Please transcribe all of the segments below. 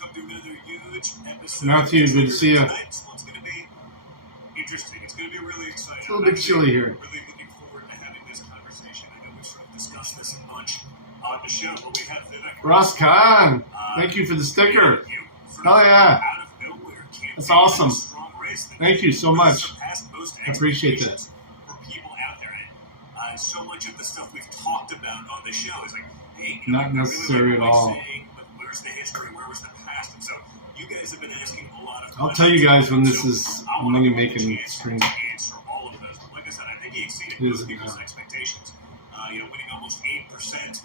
welcome to another huge episode. Matthew, good to see you. This one's going to be interesting. It's going to be really exciting. It's a little bit chilly here. Really looking forward to having this conversation. I know we've sort of discussed this a bunch on the show, but we have Vivek. Ross Khan, thank you for the sticker. Hell yeah. That's awesome. Thank you so much. I appreciate that. For people out there, and so much of the stuff we've talked about on the show is like, hey, not necessary at all. But where's the history? Where was the past? And so you guys have been asking a lot of. I'll tell you guys when this is money making stream. Answer all of those. But like I said, I think he exceeded most people's expectations. Winning almost 8%,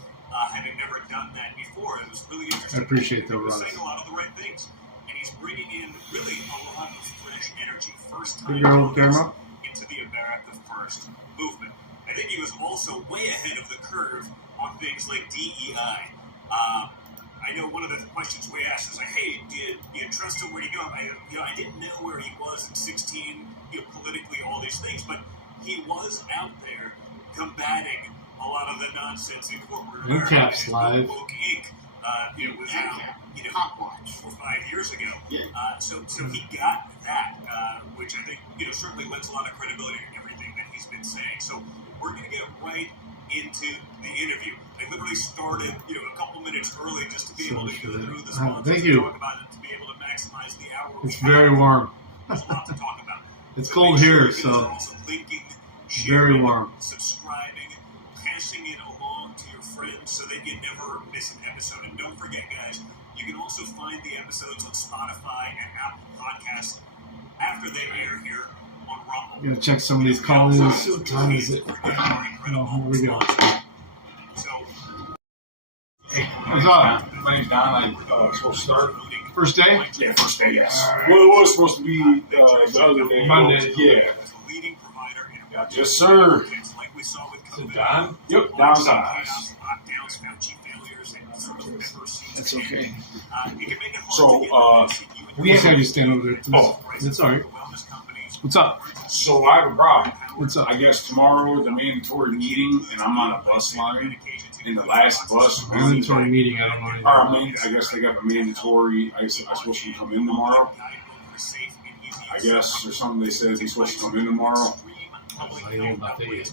having never done that before. It was really interesting. I appreciate the He's run. saying a lot of the right things, and he's bringing in really a lot of fresh energy. First Here time you go, camera. into the America First movement. I think he was also way ahead of the curve on things like DEI. I know one of the questions we asked is like, hey, do you trust him? Where do you go? I didn't know where he was in 16, politically, all these things, but he was out there combating a lot of the nonsense in corporate America. Caps live. Woke Inc. Was out, 4 or 5 years ago. Yeah. So he got that, which I think, certainly lends a lot of credibility to everything that he's been saying. So we're going to get right into the interview. I literally started, a couple minutes early just to be able to go through the sponsors thank you. and talk about it, to be able to maximize the hour. It's very warm. There's a lot to talk about. It's cold here, so Also linking, very warm. Subscribing, passing it along to your friends so that you never miss an episode. And don't forget, guys, you can also find the episodes on Spotify and Apple Podcasts after they air here on Rumble. I'm gonna check some of these call-ins. What time is it? Oh, here we go. So, hey, what's up? My name's Don. I'm supposed to start. First day? Yeah, first day, yes. Right. Well, it was supposed to be the other day. Monday. Yeah. leading provider in Yes, sir. like we saw with Is it COVID. Don? Yep, Don's eyes. Lockdowns, Fauci failures, and sort of never seen That's again. okay. It can make it hard So, to get we Next have time you stand over there. Oh. That's all right. wellness companies. What's up? So I have a problem. What's up? I guess tomorrow is a mandatory meeting, and I'm on a bus line. In the last bus, Mandatory meeting. I don't know anything about. I guess they got a mandatory. I guess I'm supposed to come in tomorrow. I guess or something. They said he's supposed to come in tomorrow. I don't know anything about that yet.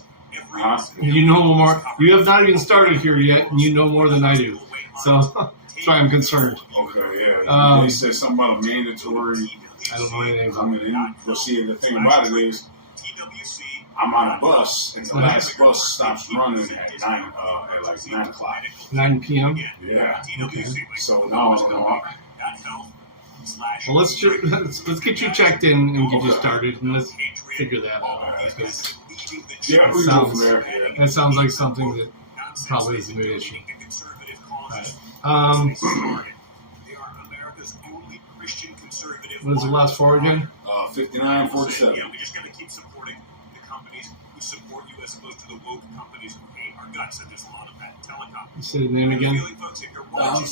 Huh? You know more. You have not even started here yet, and you know more than I do. So that's why I'm concerned. Okay, yeah. They said something about a mandatory. I don't know anything about coming in. We'll see. The thing about it is, I'm on a bus, and the last bus stops running at 9 o'clock. 9 p.m. Yeah. Okay. So now I don't know. Well, let's get you checked in and get you started, and let's figure that out. Because Yeah, we go from there. Yeah. that sounds like something that probably is a good issue. Right. What is the last four again? 59-47. Yeah, we just got to keep supporting the companies who support you as opposed to the woke companies who hate our guts. And there's a lot of that in telecom. You say the name again? Feeling, folks, if you're watching a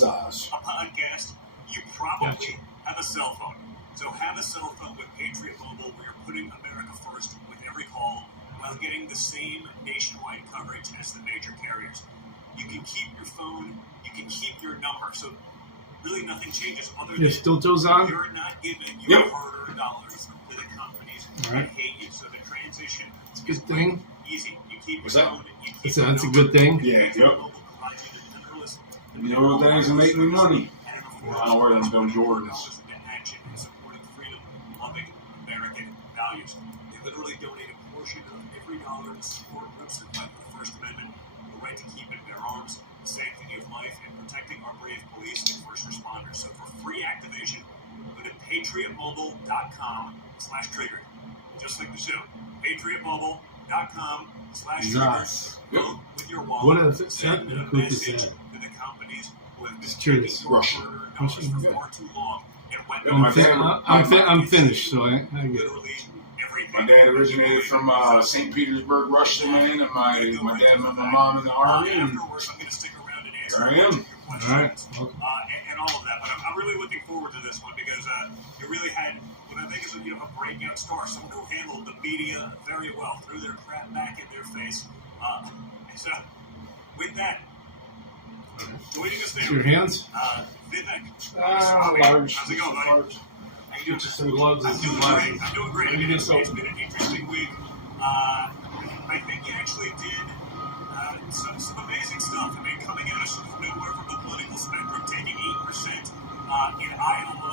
podcast, you probably have a cell phone. So have a cell phone with Patriot Mobile where you're putting America first with every call while getting the same nationwide coverage as the major carriers. You can keep your phone, you can keep your number. So really nothing changes other Your than still toes on? you're not giving your hard-earned dollars to the companies that hate you. So the transition It's a good thing. easy. You keep What's your that? phone, you keep So your that's a number. good thing. Yeah, yep. Mobile provides you the list. The only things that make me money. I I don't wear them dumb Jordans. Action in supporting freedom, loving American values. They literally donate a portion of every dollar to support groups that fight for the First Amendment, the right to keep and bear arms, the sanctity of life, and protecting our brave police and first responders. So for free activation, go to patriotmobile.com/triggered. Just like the show, patriotmobile.com/triggered. Vote with your wallet. What is it? Send a Who is message that? to the companies who have been It's true, taking it's your Russian. hard-earned dollars for far too long. I'm finished, so I get it. My dad originated from St. Petersburg, Russia, man, and my dad met my mom in the army, and here I am. All right. Welcome. And all of that. But I'm really looking forward to this one because you really had what I think is a breakout star, someone who handled the media very well, threw their crap back in their face. So with that, Joining us there. Your hands? Vivek. Large. How's it going, buddy? Large. Get you some gloves and I'm some doing glasses. great. I'm doing great. I mean, it's been an interesting week. I think you actually did some amazing stuff. I mean, coming at us from nowhere from the political spectrum, taking 8% in Iowa,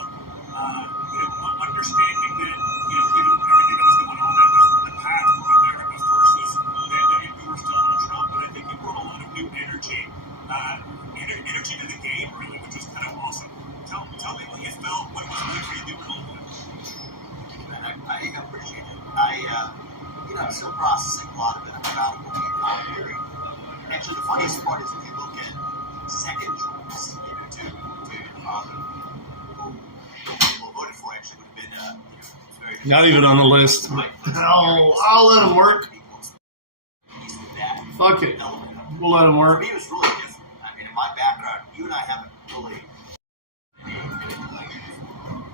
understanding that, given everything that was going on, that was the path from America first was then to endorse Donald Trump. But I think you brought a lot of new energy to the game, really, which was kind of awesome. Tell me what you felt, what it was like for you doing all that. I appreciate it. I'm still processing a lot of it. I'm proud of what we accomplished. Actually, the funniest part is if you look at second choice, to your father, who people voted for actually would have been, very Not even on the list. No, I'll let him work. Fuck it. We'll let him For work. me, it was really different. I mean, in my background, you and I haven't really.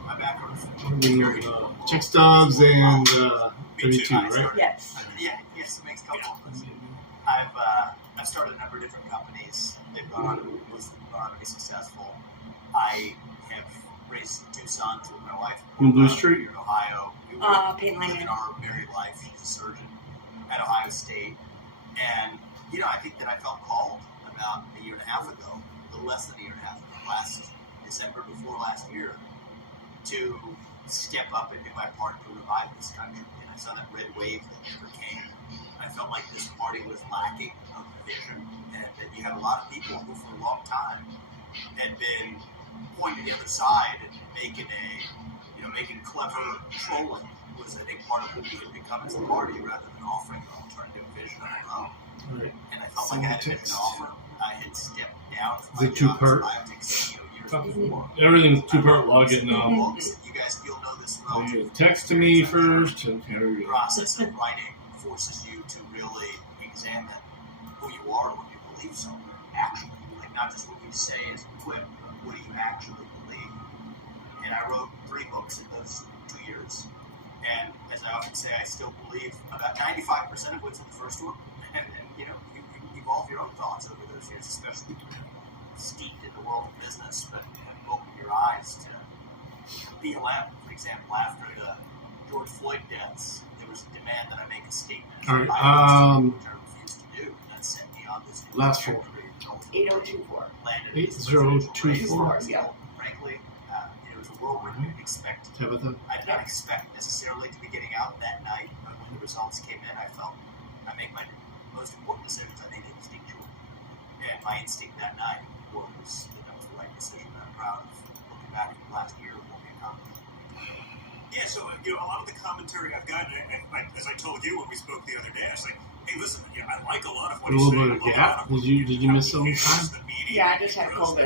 My background is very. Chicks, dogs, and W2, right? Yes. Yes, it makes a couple of us. I've started a number of different companies. They've gone on to be successful. I have raised 2 sons with my wife. In Blue Street? Here in Ohio. Paint We line. live in our married life. She's a surgeon at Ohio State. And, I think that I felt called about a year and a half ago, a little less than a year and a half ago, last December before last year, to step up and do my part to revive this country. And I saw that red wave that never came. I felt like this party was lacking of vision, and that you had a lot of people who for a long time had been pointing to the other side and making clever trolling was, I think, part of what we had become as a party, rather than offering an alternative vision of our own. Right. And I felt like I had a vision to offer. I had stepped down Is from it my job as a two-part? biotech CEO years before. Everything's 2-part login now. Books, you guys, you'll know this well. You text to me first. Okay, here we The go. process of writing forces you to really examine who you are and what you believe somewhere. Actually, like not just what you say is equipped, but what do you actually believe? And I wrote 3 books in those 2 years. And as I often say, I still believe about 95% of what's in the first one. And you evolve your own thoughts over those years, especially steeped in the world of business, but have opened your eyes to BLM, for example, after the George Floyd deaths. There was a demand that I make a statement. All right, Which I refused to do. And that sent me on this new last 4. 8024. 8024. Yeah. Frankly, it was a world where you didn't expect. Tabitha? I did not expect necessarily to be getting out that night, but when the results came in, I felt I make my most important decisions, I think, instinctually. And my instinct that night was that was the right decision. I'm proud of looking back at the last year of what we accomplished. Yeah, so a lot of the commentary I've gotten, and as I told you when we spoke the other day, I was like, "Hey, listen, I like a lot of what A he's little saying." bit of gap. Did you miss some time? Yeah, I just had COVID.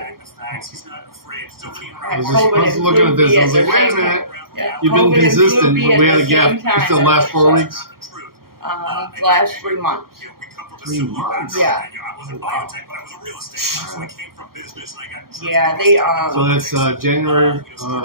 He's not afraid. So I was looking at this. I was like, wait a minute. Yeah. You've been COVID and consistent, Flutie but we at had a the gap. same time. It's the last 4 weeks. Last 3 months. 3 months. Yeah. I wasn't biotech, but I was a real estate. So I came from business, and I got. Yeah, they So that's January,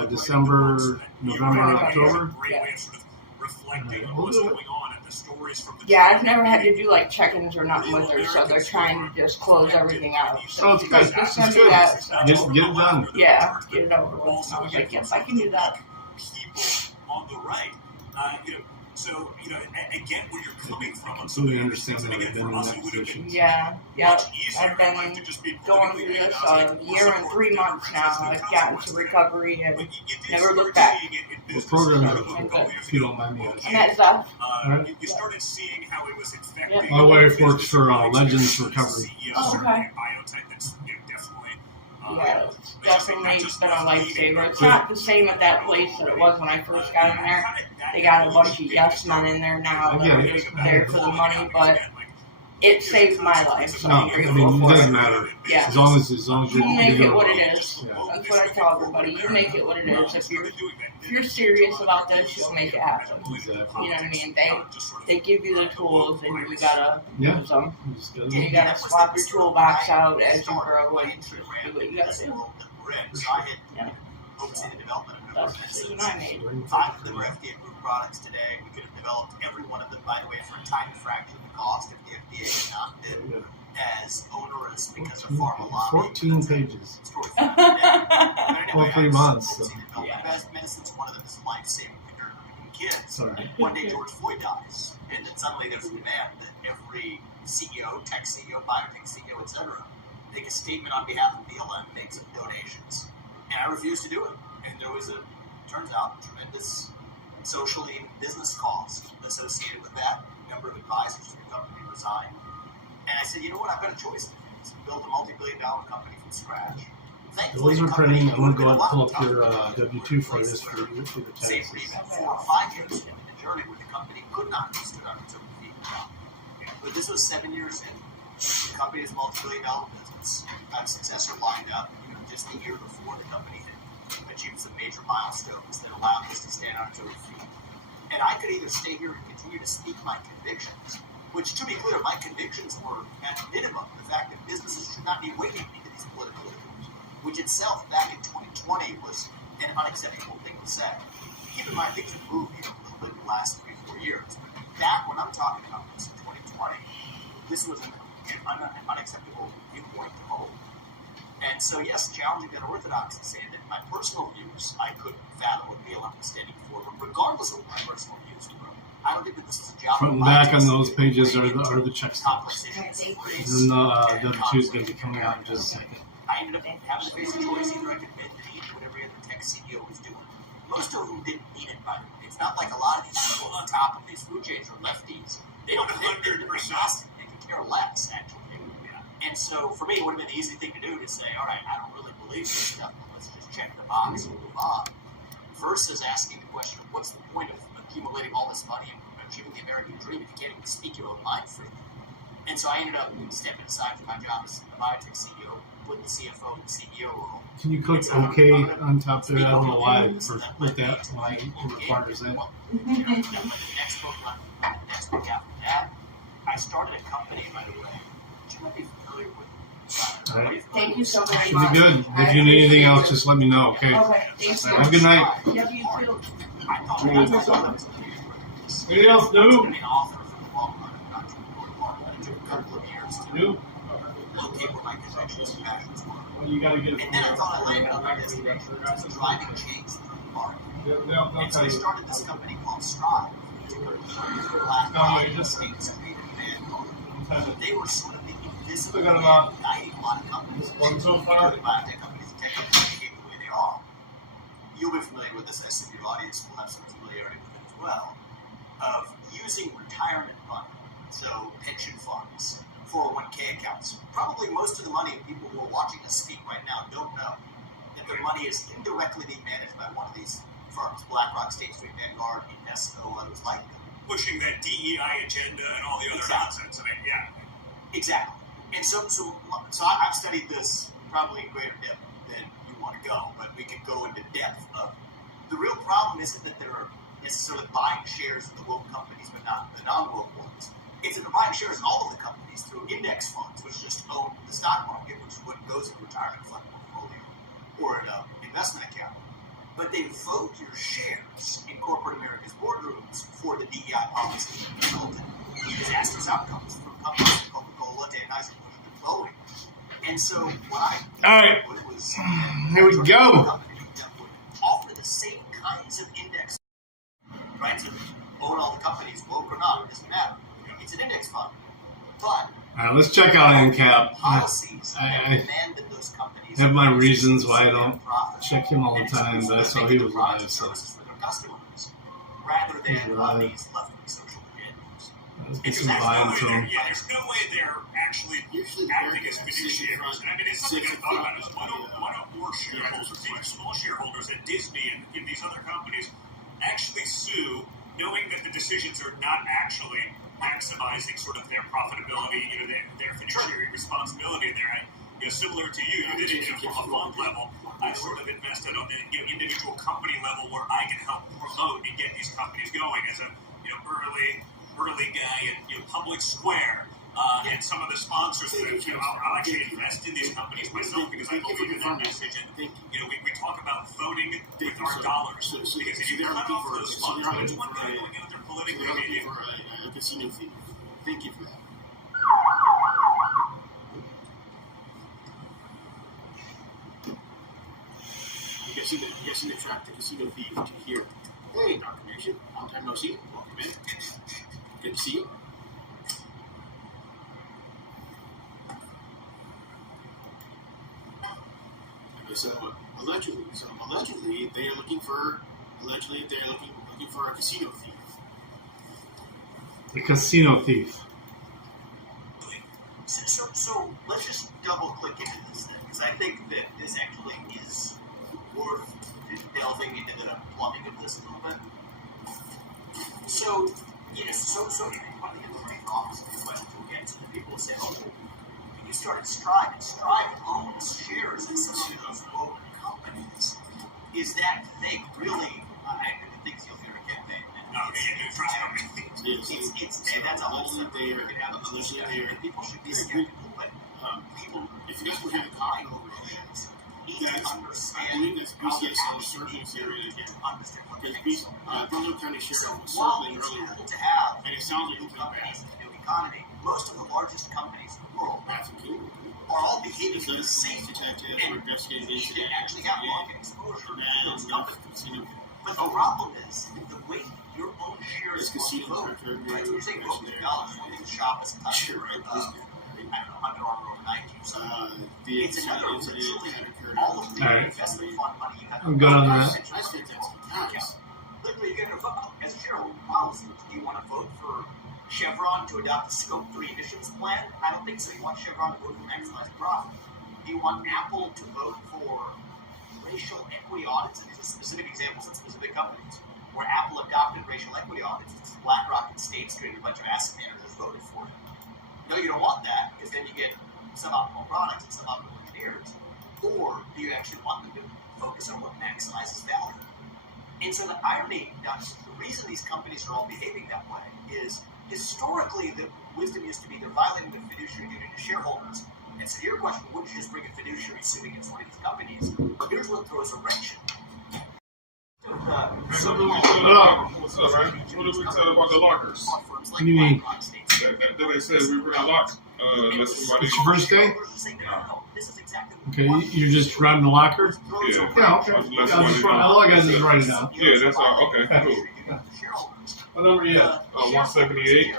December, November, October. Great way of sort of reflecting on what's going on and the stories from the. Yeah, I've never had to do like check-ins or nothing with her, so they're trying to just close everything out. So Oh, it's good. just It's send me good. that. So. Get it done. Yeah, get it over with. And I was like, yes, I can do that. People on the right, so I get where you're coming from. Completely understand that I've been in that position. Yeah, I've been going through this a year and 3 months now. I've gotten to recovery and never looked back. What program is it, if you don't mind me asking? And that's that. Right. You started seeing how it was infecting. Yep. My wife works for Legends Recovery. Oh, okay. Biotech that's definitely. Yeah, it's definitely been a lifesaver. It's not the same at that place that it was when I first got in there. They got a bunch of yes men in there now that are just there for the money, but it saved my life, so No, I'm I grateful mean, it for doesn't it. matter. Yeah. As long as You you're make doing it what it is. Yeah. That's what I tell everybody. You make it what it is. If you're serious about this, you'll make it happen. Exactly. You know what I mean? They give you the tools, and you gotta Yeah. use them. You just gotta- You gotta swap your toolbox out as you grow and do what you gotta do. So I had Yeah. overseen the development of a number That's of the decision medicines. I made. 5 of them are FDA-approved products today. We could have developed every one of them, by the way, for a tiny fraction of the cost if the FDA had not been as onerous because of pharma lobby. 14 pages. Well, 3 months. So. Medicine's one of them is life-saving for kids. Sorry. One day George Floyd dies, and then suddenly there's a demand that every CEO, tech CEO, biotech CEO, etc., make a statement on behalf of BLM, make some donations. And I refused to do it. And there was turns out, tremendous social and business cost associated with that. A number of advisors to the company resigned. And I said, you know what, I've got a choice. Build a multi-billion-dollar company from scratch. Those are printing. I'm going to go and pull up your W-2 for this for the taxes. Say for even 4 or 5 years in the journey where the company could not be stood on its own feet. But this was 7 years in. The company is a multi-billion-dollar business. Got a successor lined up. Just the year before, the company had achieved some major milestones that allowed this to stand on its own feet. And I could either stay here and continue to speak my convictions, which, to be clear, my convictions were, at minimum, the fact that businesses should not be wading into these political issues, which itself, back in 2020, was an unacceptable thing to say. Keep in mind, things have moved, a little bit in the last 3-4 years. But back when I'm talking about this in 2020, this was an unacceptable viewpoint to hold. And so, yes, challenging that orthodoxy, saying that my personal views I couldn't fathom what BLM was standing for, but regardless of what my personal views were, I don't think that this is a job. Front and back on those pages are the check stubs. And then the W-2 is going to be coming out in just a second. I ended up having to face a choice. Either I could bend the knee to what every other tech CEO was doing. Most of them didn't mean it, by the way. It's not like a lot of these people on top of these food chains are lefties. They don't think they're agnostic. They can care less, actually. And so, for me, it would have been the easy thing to do to say, all right, I don't really believe this stuff, but let's just check the box and move on. Versus asking the question of what's the point of accumulating all this money and achieving the American dream if you can't even speak your own mind freely? And so I ended up stepping aside from my job as a biotech CEO, put the CFO and the CEO role. Can you click OK on top there? I don't know why with that, why it requires that. The next book after that, I started a company, by the way, which you might be familiar with. Right. Thank you so very Should much. be good. If you need anything else, just let me know, okay? Okay, thank you. Have a good night. Yeah, you too. Anything else new? New? Well, you got to get it. And then I thought I landed on my destination. It's driving change through the market. And so I started this company called Strive. They were sort of the invisible guiding a lot of companies. One so far? Biotech companies and tech companies became the way they are. You'll be familiar with this. I assume your audience will have some familiarity with it as well. Of using retirement money, so pension funds, 401k accounts. Probably most of the money people who are watching us speak right now don't know that their money is indirectly being managed by one of these firms, BlackRock, State Street, Vanguard, Invesco, others like them. Pushing that DEI agenda and all the other nonsense. I mean, yeah. Exactly. And so I've studied this probably in greater depth than you want to go, but we could go into depth of the real problem isn't that they're necessarily buying shares of the woke companies, but not the non-woke ones. It's that they're buying shares in all of the companies through index funds, which just own the stock market, which is what goes in a retirement fund portfolio or an investment account. But they vote your shares in corporate America's boardrooms for the DEI policies that result in disastrous outcomes from companies like Coca-Cola, Anheuser-Busch, and Boeing. And so what I did was Here we go. that would offer the same kinds of index, right? So own all the companies, woke or not, it doesn't matter. It's an index fund. But All right, let's check out NCAP. policies I demand that those companies have my reasons why I don't profit. check him all the time, but I saw he was live, so services for their customers rather than He's on live. these left-wing social agendas. let's get some volume from him. Yeah, there's no way they're actually acting as fiduciaries. And I mean, it's something I thought about is why don't more shareholders, these small shareholders at Disney and in these other companies, actually sue, knowing that the decisions are not actually maximizing sort of their profitability, their fiduciary responsibility there. Similar to you did it from a fund level. I sort of invested on the individual company level where I can help promote and get these companies going as a early guy in Public Square and some of the sponsors that I'll actually invest in these companies myself because I believe in their message. And we talk about voting with our dollars because if you cut off those funds, it's one guy going out there politically. Thank you for that. to attract the casino thief to hear, "Hey, Dr. Nation, long time no see. Welcome in. Good to see you." Okay, so allegedly they are looking for a casino thief. The casino thief. So let's just double click into this then, because I think that this actually is worth delving into the plumbing of this a little bit. So, so if you want to get the right office of your question again, so that people will say, "Oh, well, you started Strive, and Strive owns shares in some of those local companies." Is that thing really? I think you'll hear a campaign. No, you trust me. And that's a whole separate. People should be skeptical, but people, if you guys were having talking over emotions, need to understand. I believe that's BCS on the surgeon area again. Because Brunswick County Sheriff was circling earlier, To have and it sounds like it's not bad. companies in the new economy, most of the largest companies in the world That's cool. are all behaving in the Because same detectives and were investigating need incident, to actually have market exposure to those companies. casino. But the problem is the way your own shares This casino vote. director, Right? So you're saying vote with dollars, one thing shop is a Sure, right. I don't know, Under Armour over Nike or something. The It's another incident literally had occurred. all of the Alright. investment fund money you have. I'm good on that. I think that's nice. Literally, you get a vote as a shareholder policy. Do you want to vote for Chevron to adopt a Scope 3 emissions plan? I don't think so. You want Chevron to vote for maximizing profit. Do you want Apple to vote for racial equity audits? And these are specific examples of specific companies where Apple adopted racial equity audits. BlackRock and State Street, a bunch of asset managers voted for it. No, you don't want that, because then you get suboptimal products and suboptimal engineers. Or do you actually want them to focus on what maximizes value? And so the irony, the reason these companies are all behaving that way is historically the wisdom used to be they're violating the fiduciary duty to shareholders. And so to your question, would you just bring a fiduciary suit against one of these companies? Here's what throws a wrench in. What's up, man? What did we tell about the lockers? What do you mean? That they said we were not locked. Unless somebody. It's your first day? Okay, you're just grabbing the locker? Yeah. Yeah, okay. All I got is write it down. Yeah, that's all. Okay, cool. What number are you at? 178.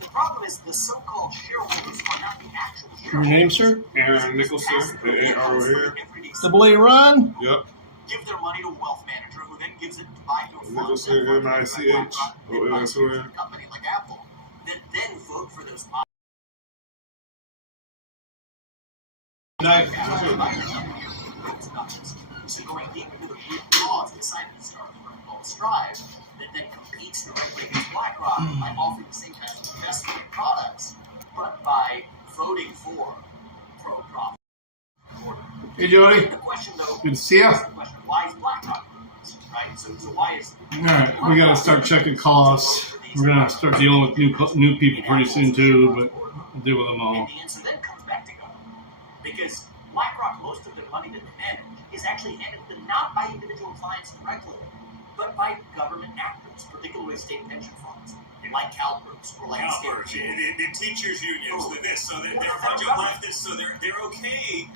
The problem is the so-called shareholders are not the actual Your shareholders. name, sir? Aaron Nicholson, the AR here. Double A Ron? Yep. Give their money to a wealth manager who then gives it to buy to a fund. Nicholson, NICH. A company like Apple that then vote for those money. So going deep into the root cause, decided to start a firm called Strive that then competes directly against BlackRock by offering the same kinds of investment products, but by voting for pro-profit. Hey, Jody. The question, though, Good to see ya. is the question, why is BlackRock doing this, right? So why is... All right, we got to start checking costs. We're going to start dealing with new people pretty soon, too, but we'll deal with them all. And the answer then comes back to government. Because BlackRock, most of the money that they manage is actually handed to them not by individual clients directly, but by government actors, particularly state pension funds, like CalPERS or like the teachers unions, so they're a bunch of leftists, so they're okay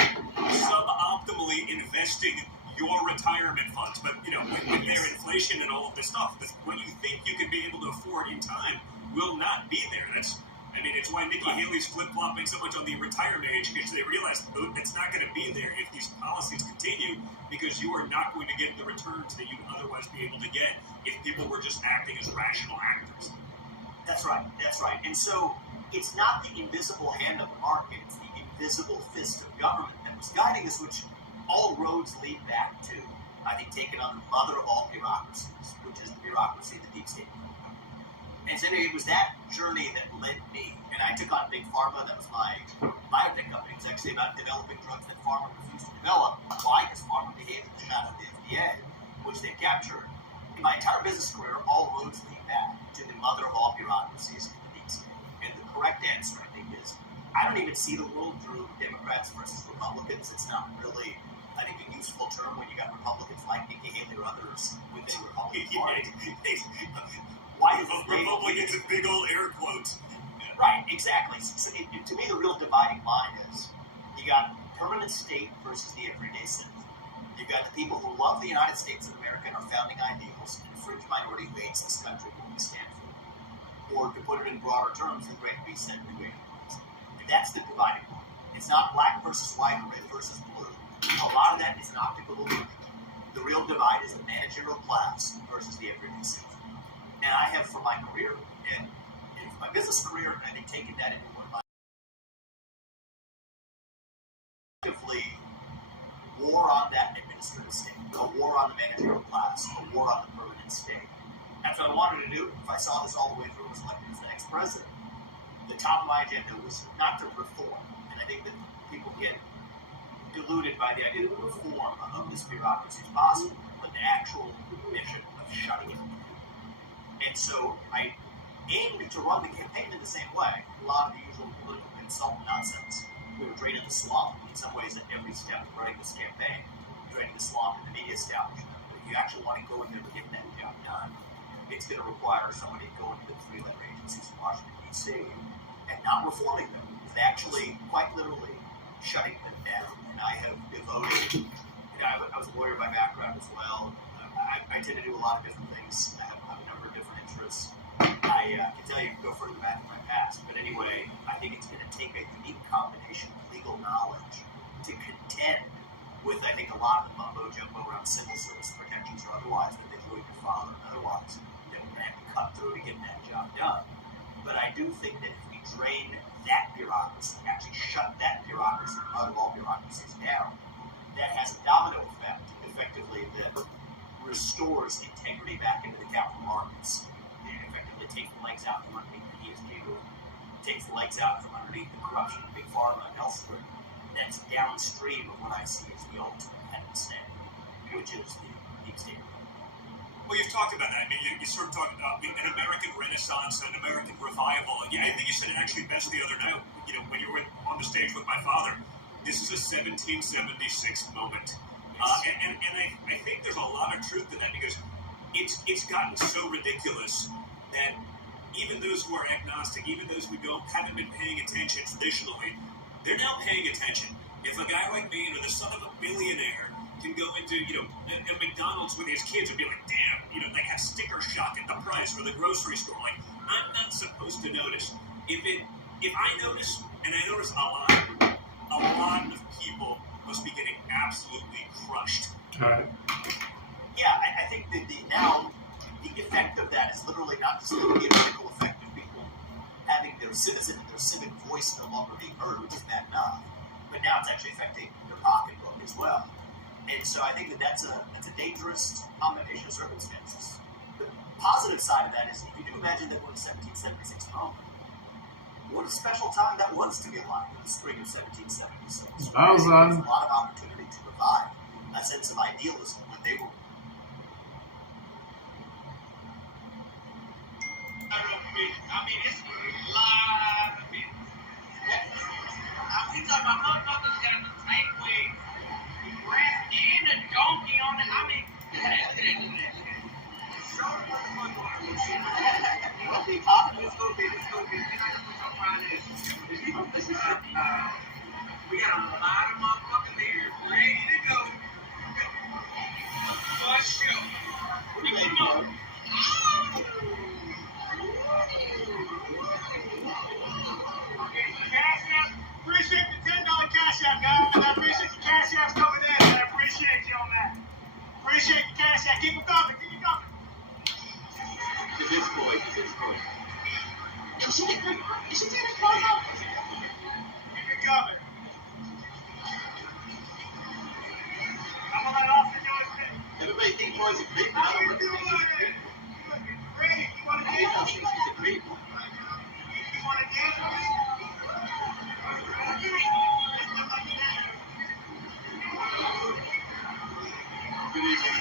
suboptimally investing your retirement funds, but with their inflation and all of this stuff, what you think you can be able to afford in time will not be there. It's why Nikki Haley's flip-flopping so much on the retirement age, because they realize it's not going to be there if these policies continue, because you are not going to get the returns that you'd otherwise be able to get if people were just acting as rational actors. That's right. And so it's not the invisible hand of the market, it's the invisible fist of government that was guiding us, which all roads lead back to, I think, taking on the mother of all bureaucracies, which is the bureaucracy of the deep state. And so it was that journey that led me, and I took on Big Pharma. That was my biotech company. It was actually about developing drugs that pharma refused to develop. Why? Because pharma behaved in the shadow of the FDA, which they captured. In my entire business career, all roads lead back to the mother of all bureaucracies, the deep state. And the correct answer, I think, is I don't even see the world through Democrats versus Republicans. It's not really, I think, a useful term when you got Republicans like Nikki Haley or others within the Republican Party. Why is Republicans in big old air quotes? Right, exactly. So to me, the real dividing line is you got permanent state versus the everyday citizen. You've got the people who love the United States of America and our founding ideals, and the fringe minority who hates this country and what we stand for. Or to put it in broader terms, the Great Reset and New Age. And that's the dividing line. It's not black versus white or red versus blue. A lot of that is an optical illusion. The real divide is the managerial class versus the everyday citizen. And I have, for my career, and my business career, I think taken that into one of my war on that administrative state, a war on the managerial class, a war on the permanent state. That's what I wanted to do. If I saw this all the way through and was elected as the next president, the top of my agenda was not to reform. And I think that people get deluded by the idea that reform of this bureaucracy is possible, but the actual mission of shutting it. And so I aimed to run the campaign in the same way. A lot of the usual political consultant nonsense. We were draining the swamp in some ways at every step of running this campaign, draining the swamp in the media establishment. But if you actually want to go in there and get that job done, it's going to require somebody to go into the three-letter agencies in Washington, D.C. and not reforming them, but actually, quite literally, shutting them down. And I have devoted, I was a lawyer by background as well. I tend to do a lot of different things. I have a number of different interests. I can tell you, go further back in my past. But anyway, I think it's going to take a unique combination of legal knowledge to contend with, I think, a lot of the mumbo-jumbo around civil service protections or otherwise that they do with your father and otherwise that we're going to have to cut through to get that job done. But I do think that if we drain that bureaucracy, actually shut that bureaucracy, out of all bureaucracies down, that has a domino effect, effectively, that restores integrity back into the capital markets. It takes the legs out from underneath the ESG rule. It takes the legs out from underneath the corruption of big pharma and elsewhere. That's downstream of what I see as the ultimate head of the snake, which is the deep state. Well, you've talked about that. I mean, you sort of talked about an American Renaissance, an American revival. And I think you said it actually best the other night. When you were on the stage with my father, this is a 1776 moment. And I think there's a lot of truth to that because it's gotten so ridiculous that even those who are agnostic, even those who haven't been paying attention traditionally, they're now paying attention. If a guy like me, the son of a billionaire, can go into a McDonald's with his kids and be like, damn, they have sticker shock at the price or the grocery store. Like, I'm not supposed to notice. If I notice, and I notice a lot of people must be getting absolutely crushed. All right. Yeah, I think that now the effect of that is literally not just the theoretical effect of people having their citizen and their civic voice no longer being heard, which is bad enough, but now it's actually affecting their pocketbook as well. And so I think that's a dangerous combination of circumstances. The positive side of that is if you do imagine that we're in 1776 moment, what a special time that was to be alive in the spring of 1776. There's a lot of opportunity to provide a sense of idealism when they were. I mean, it's a lot of it. We talking about motherfuckers got the tank with rat and a donkey on it. I mean, show the motherfucker what I'm saying. Okay, let's go. We got a lot of motherfuckers there ready to go. For sure. Come on. Appreciate the $10 cash out, guys. I appreciate the cash outs coming in. I appreciate you on that. Appreciate the cash out. Keep it coming. The bitch boy. Is it in the car? Keep it coming. I'm gonna let off the noise. Everybody think boys are creep. How you doing? Great. You wanna dance? She's a creep. You wanna dance with me? Good evening.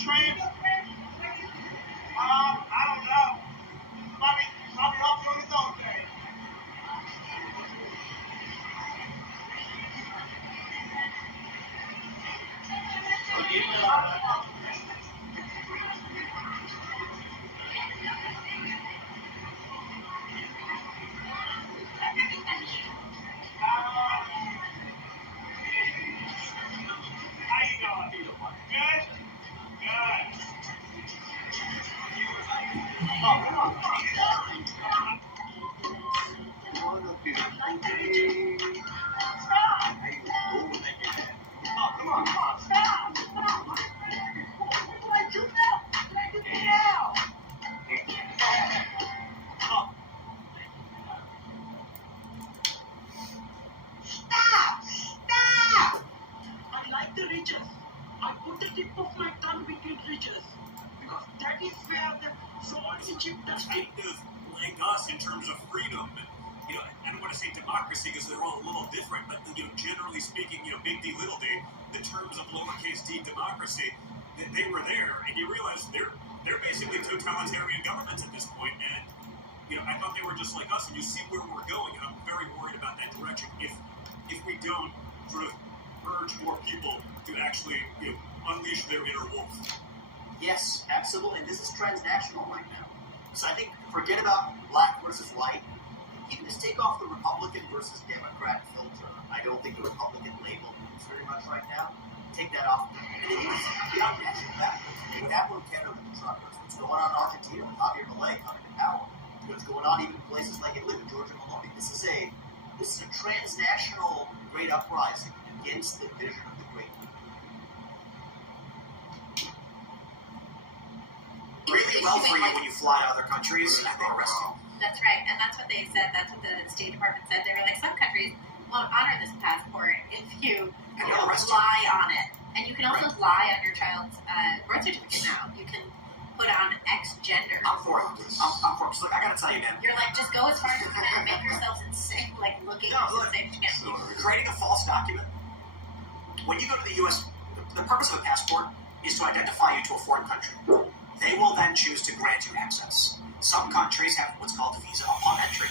trans. I don't know. Probably off on his own thing. How you doing? Good? Good. Oh, come on. Oh, come on. Stop. What do I do now? What do I do now? Oh. Stop! I like the ridges. I put the tip of my tongue between ridges. Because that is where the salty chip does Kind of like us in terms of freedom. You know, I don't want to say democracy because they're all a little different, but generally speaking, big D, little d, the terms of lowercase d democracy, they were there, and you realize they're basically totalitarian governments at this point, and I thought they were just like us, and you see where we're going, and I'm very worried about that direction if we don't sort of urge more people to actually unleash their inner wolf. Yes, absolutely. This is transnational right now. So I think forget about black versus white. You can just take off the Republican versus Democrat filter. I don't think the Republican label moves very much right now. Take that off. And then you see national factors. What happened with Canada with the truckers? What's going on in Argentina with Javier Milei coming to power? What's going on even in places like Italy with Giorgia Meloni? This is a transnational great uprising against the vision of the great people. Really well for you when you fly to other countries and they arrest you. That's right, and that's what they said. That's what the State Department said. They were like, some countries won't honor this passport if you lie on it. And you can also lie on your child's birth certificate now. You can put on X gender. I'm for it. I'm for it. Look, I gotta tell you, man. You're like, just go as far as you can and make yourselves insane, like looking as insane as you can. Creating a false document. When you go to the U.S., the purpose of a passport is to identify you to a foreign country. They will then choose to grant you access. Some countries have what's called a visa upon entry.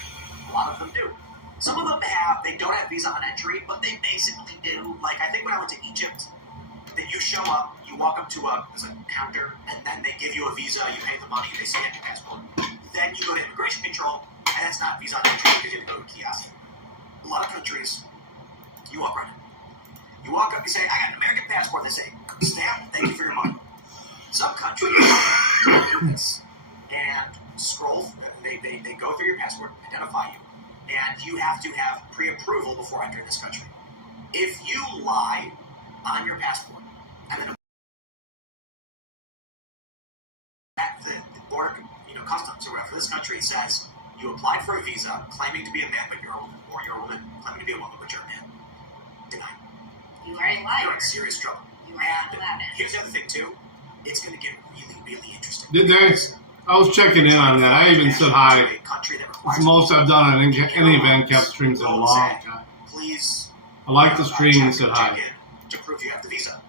A lot of them do. Some of them they don't have visa on entry, but they basically do. Like, I think when I went to Egypt, that you show up, you walk up to there's a counter, and then they give you a visa, you pay the money, they stamp your passport. Then you go to immigration control, and that's not visa on entry because you have to go to a kiosk. A lot of countries, you walk right in. You walk up, you say, I got an American passport. They say, stamp, thank you for your money. Some countries do this and scroll, they go through your passport, identify you, and you have to have pre-approval before entering this country. If you lie on your passport, and then at the border, customs or whatever, this country says you applied for a visa claiming to be a man but you're a woman, or you're a woman claiming to be a woman but you're a man. Denied. You are a liar. You're in serious trouble. You are and here's the other thing too. It's going to get really, really interesting. Did they? I was checking in on that. I even said hi. It's the most I've done on any event cap streams in a long time. Please. I like the stream and said hi. To prove you have the visa.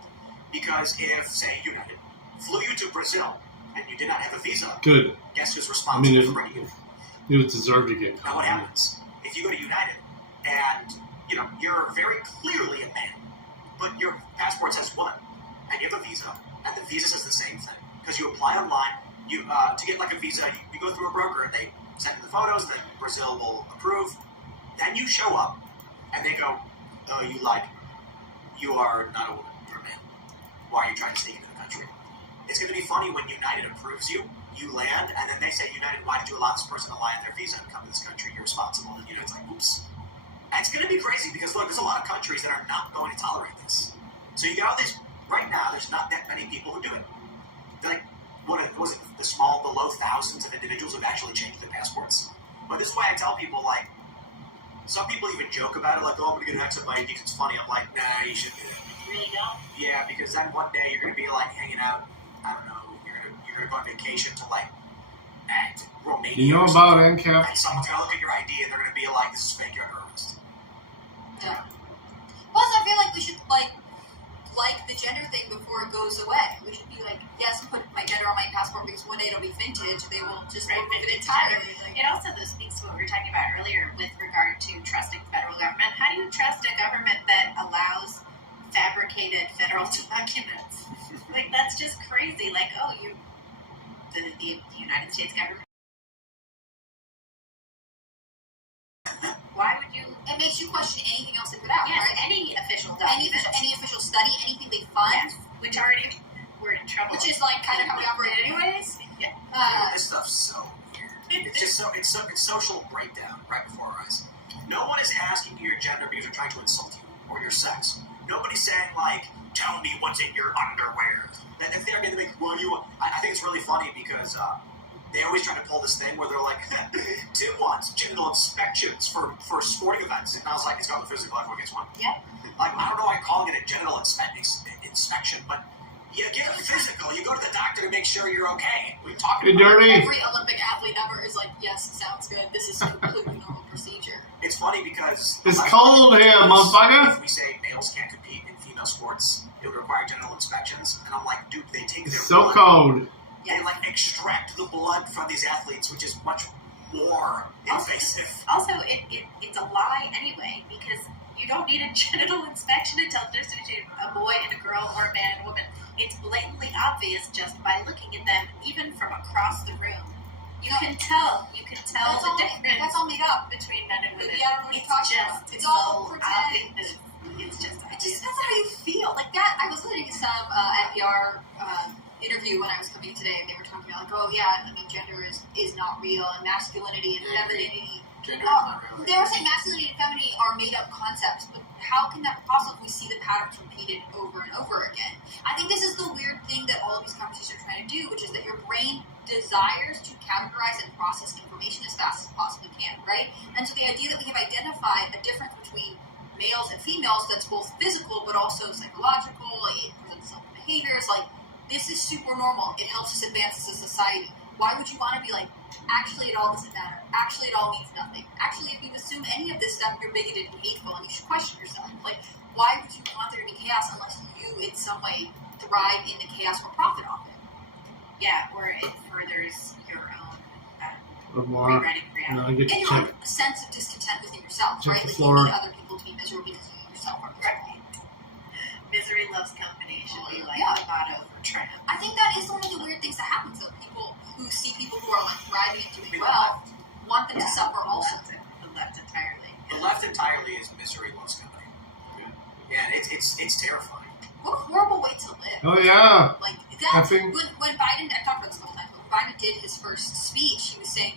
Because if, say, United flew you to Brazil and you did not have a visa, good. Guess who's responsible for bringing you? It was deserved to get. Now what happens? If you go to United and, you're very clearly a man, but your passport says woman, and you have a visa, and the visa says the same thing. Because you apply online, you to get like a visa, you go through a broker, and they send you the photos, then Brazil will approve. Then you show up, and they go, oh, you lied. You are not a woman, you're a man. Why are you trying to sneak into the country? It's going to be funny when United approves you, you land, and then they say, United, why did you allow this person to lie on their visa and come to this country? You're responsible. And United's like, oops. And it's going to be crazy because, look, there's a lot of countries that are not going to tolerate this. So you get all this, right now, there's not that many people who do it. Like, what was it, the low thousands of individuals who've actually changed their passports? But this is why I tell people, like, some people even joke about it, like, oh, I'm going to get an exit by ID because it's funny. I'm like, nah, you shouldn't do it. Really don't? Yeah, because then one day you're going to be, like, hanging out, I don't know, you're going to go on vacation to, like, Romania. You know about NCAP? And someone's going to look at your ID and they're going to be like, this is fake, you're under arrest. Yeah. Plus, I feel like we should, like the gender thing before it goes away. We should be like, yes, put my gender on my passport because one day it'll be vintage. They will just remove it entirely. It also speaks to what we were talking about earlier with regard to trusting the federal government. How do you trust a government that allows fabricated federal documents? Like, that's just crazy. Like, oh, the United States government. Why would you? It makes you question anything else they put out, Yes, right? any official document. Any official study, anything they fund. Yes, which already we're in trouble. Which is like kind of how we operate anyways. Yeah. This stuff's so weird. It's just it's social breakdown right before our eyes. No one is asking you your gender because they're trying to insult you or your sex. Nobody's saying like, "Tell me what's in your underwear." And if they're going to make, I think it's really funny because they always try to pull this thing where they're like, Tim wants genital inspections for sporting events, and I was like, it's got the physical everyone gets one. Yeah. Like, I don't know why I'm calling it a genital inspection, but you get a physical. You go to the doctor to make sure you're okay. We talk about dirty. Every Olympic athlete ever is like, yes, sounds good. This is a completely normal procedure. It's funny because It's cold here, motherfucker. if we say males can't compete in female sports, it would require genital inspections, and I'm like, dude, they take their It's so blood, cold. they like extract the blood from these athletes, which is much more invasive. Also, it's a lie anyway, because you don't need a genital inspection to tell the difference between a boy and a girl or a man and a woman. It's blatantly obvious just by looking at them, even from across the room. You can tell the difference. That's all made up. Between men and women. Yeah, I don't know what you're talking about. It's all pretend. It's just That's how you feel. Like that, I was listening to some NPR interview when I was coming today, and they were talking about like, oh yeah, I mean, gender is not real, and masculinity and femininity. Gender is not real. They were saying masculinity and femininity are made up concepts, but how can that possibly see the patterns repeated over and over again? I think this is the weird thing that all of these conversations are trying to do, which is that your brain desires to categorize and process information as fast as it possibly can, right? And so the idea that we have identified a difference between males and females that's both physical but also psychological, it presents some behaviors, like, this is super normal. It helps us advance as a society. Why would you want to be like, actually it all doesn't matter. Actually it all means nothing. Actually, if you assume any of this stuff, you're bigoted and hateful and you should question yourself. Like, why would you want there to be chaos unless you in some way thrive in the chaos or profit off it? Yeah, or it furthers your own Rewriting reality. I get to And your check. own sense of discontent within yourself, Check right? the Like, floor. you need other people to be miserable because you yourself are miserable. Misery loves company should be like Yeah. the motto for triumph. I think that is one of the weird things that happens, though. People who see people who are like thriving and doing well want them to suffer also. The left entirely. The left entirely is misery loves company. Yeah, it's terrifying. What a horrible way to live. Oh yeah. Like I that. think- When Biden, I talked about this a couple times. When Biden did his first speech, he was saying,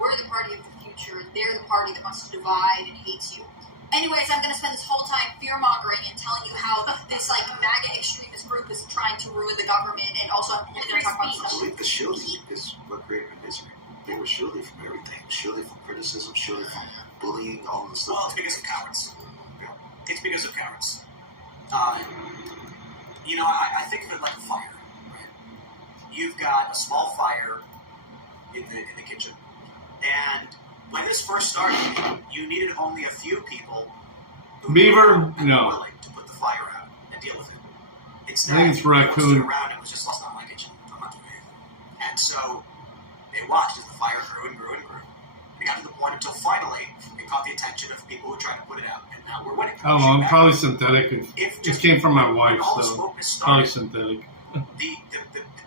we're the party of the future. They're the party that wants to divide and hates you. Anyways, I'm going to spend this whole time fear-mongering and telling you how this, like, MAGA extremist group is trying to ruin the government, and also I'm only going to talk about I stuff. believe the shielding is what created the misery. They were shielding from everything. Shielding from criticism, shielding from bullying, all of the stuff. Well, it's because of cowards. It's because of cowards. I think of it like a fire. Right? You've got a small fire in the kitchen, and when this first started, you needed only a few people who Beaver? were No. willing to put the fire out and deal with it. Instead, I think it's everyone raccoon. stood around and was just, let's not my kitchen. I'm not doing anything. And so they watched as the fire grew and grew and grew. It got to the point until finally it caught the attention of people who were trying to put it out, and now we're winning. I don't know. I'm probably synthetic. If It came from my wife, when all the so smoke is probably started, synthetic. the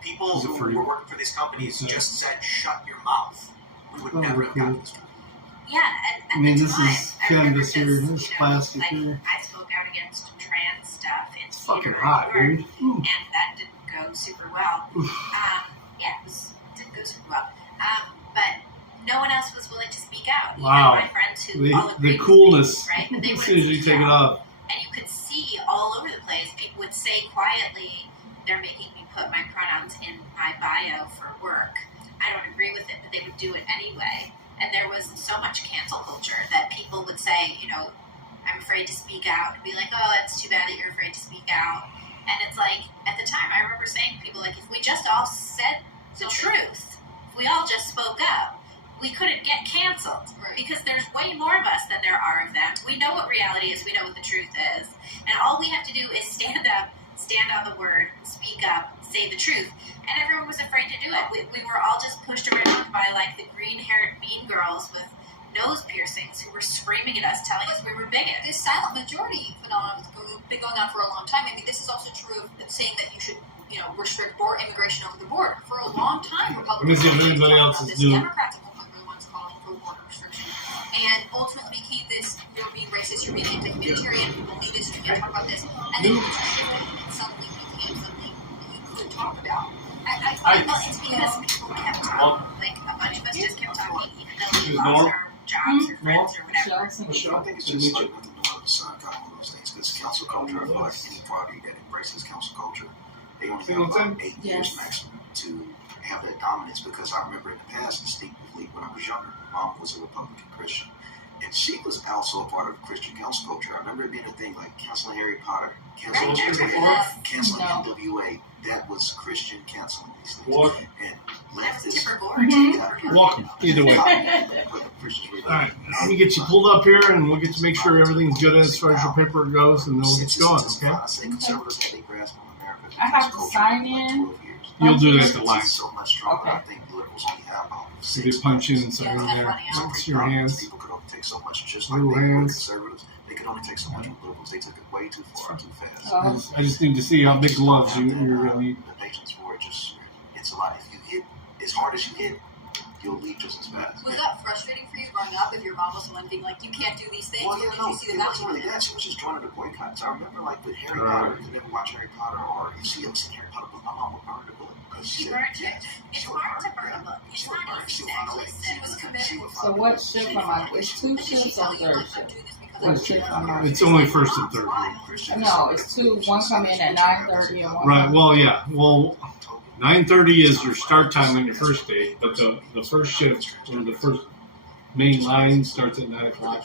people Is it who free? were working for these companies Okay. just said, "Shut your mouth." We would Oh, never have gotten okay. this. Yeah, and at I mean, the this time, is I remember canvas here. just, This is plastic like, here. I spoke out against trans stuff in It's fucking theater hot, and art, dude. Ooh. and that didn't go super well. Yeah, it didn't go super well. But no one else was willing to speak out. Wow. Even my friends who all The agreed with coolness. me, right? But they As wouldn't soon as you speak take it out. off. And you could see all over the place, people would say quietly, they're making me put my pronouns in my bio for work. I don't agree with it, but they would do it anyway. And there was so much cancel culture that people would say, I'm afraid to speak out. And be like, oh, it's too bad that you're afraid to speak out. And it's like, at the time, I remember saying to people, like, if we just all said the truth, if we all just spoke up, we couldn't get canceled. Right. Because there's way more of us than there are of them. We know what reality is. We know what the truth is. And all we have to do is stand up, say the truth. And everyone was afraid to do it. We were all just pushed around by like the green-haired mean girls with nose piercings who were screaming at us, telling us we were bigots. This silent majority phenomenon has been going on for a long time. I mean, this is also true of saying that you should, restrict immigration over the border. For a long time, Republicans Democrats at one point were the ones calling for border restriction. And ultimately became this, you're being racist, you're being anti-humanitarian, people knew this, you can't talk about this. And then it shifted and suddenly became something that you could talk about. It's because people kept talking. Like, a bunch of us just kept talking, even though we lost our jobs or friends or whatever. I think it's just like nothing new under the sun, kind of one of those things. Because council culture, I feel like any party that embraces council culture, they only have about 8 years maximum to have that dominance. Because I remember in the past, distinctively, when I was younger, Mom was a Republican Christian. And she was also a part of Christian council culture. I remember it being a thing like canceling Harry Potter, canceling NWA. That was Christian canceling these things. What? And leftists. Welcome. Either way. Alright, let me get you pulled up here and we'll get to make sure everything's good as far as your paper goes and then we'll get you going, okay? I have to sign in. You'll do that at the line. Okay. You do punch in and sign in there. It's your hands. People could only take so much, just like Little they were hands. conservatives. They could only take so much with liberals. They took it way too far, too fast. I just need to see how big gloves you really need. The patience for it it's a lot. If you hit as hard as you hit, you'll leave just as fast. Was that frustrating for you growing up if your mom was the one being like, you can't do these things? Well, Or yeah, did no, you see it the wasn't value really in it? that. She was just joining the boycotts. I remember, like, with Harry Potter, you never watch Harry Potter, or if she ever seen Harry Potter, but my mom would burn the book. She burned it. It's hard to burn a book. It's not easy to actually sit with committed. So what shift am I? It's 2 shifts on third shift. What shift am I? It's only first and third. No, it's 2. One come in at 9:30 and one. Right, well, yeah. Well, 9:30 is your start time on your first day, but the first shift, or the first main line starts at 9 o'clock.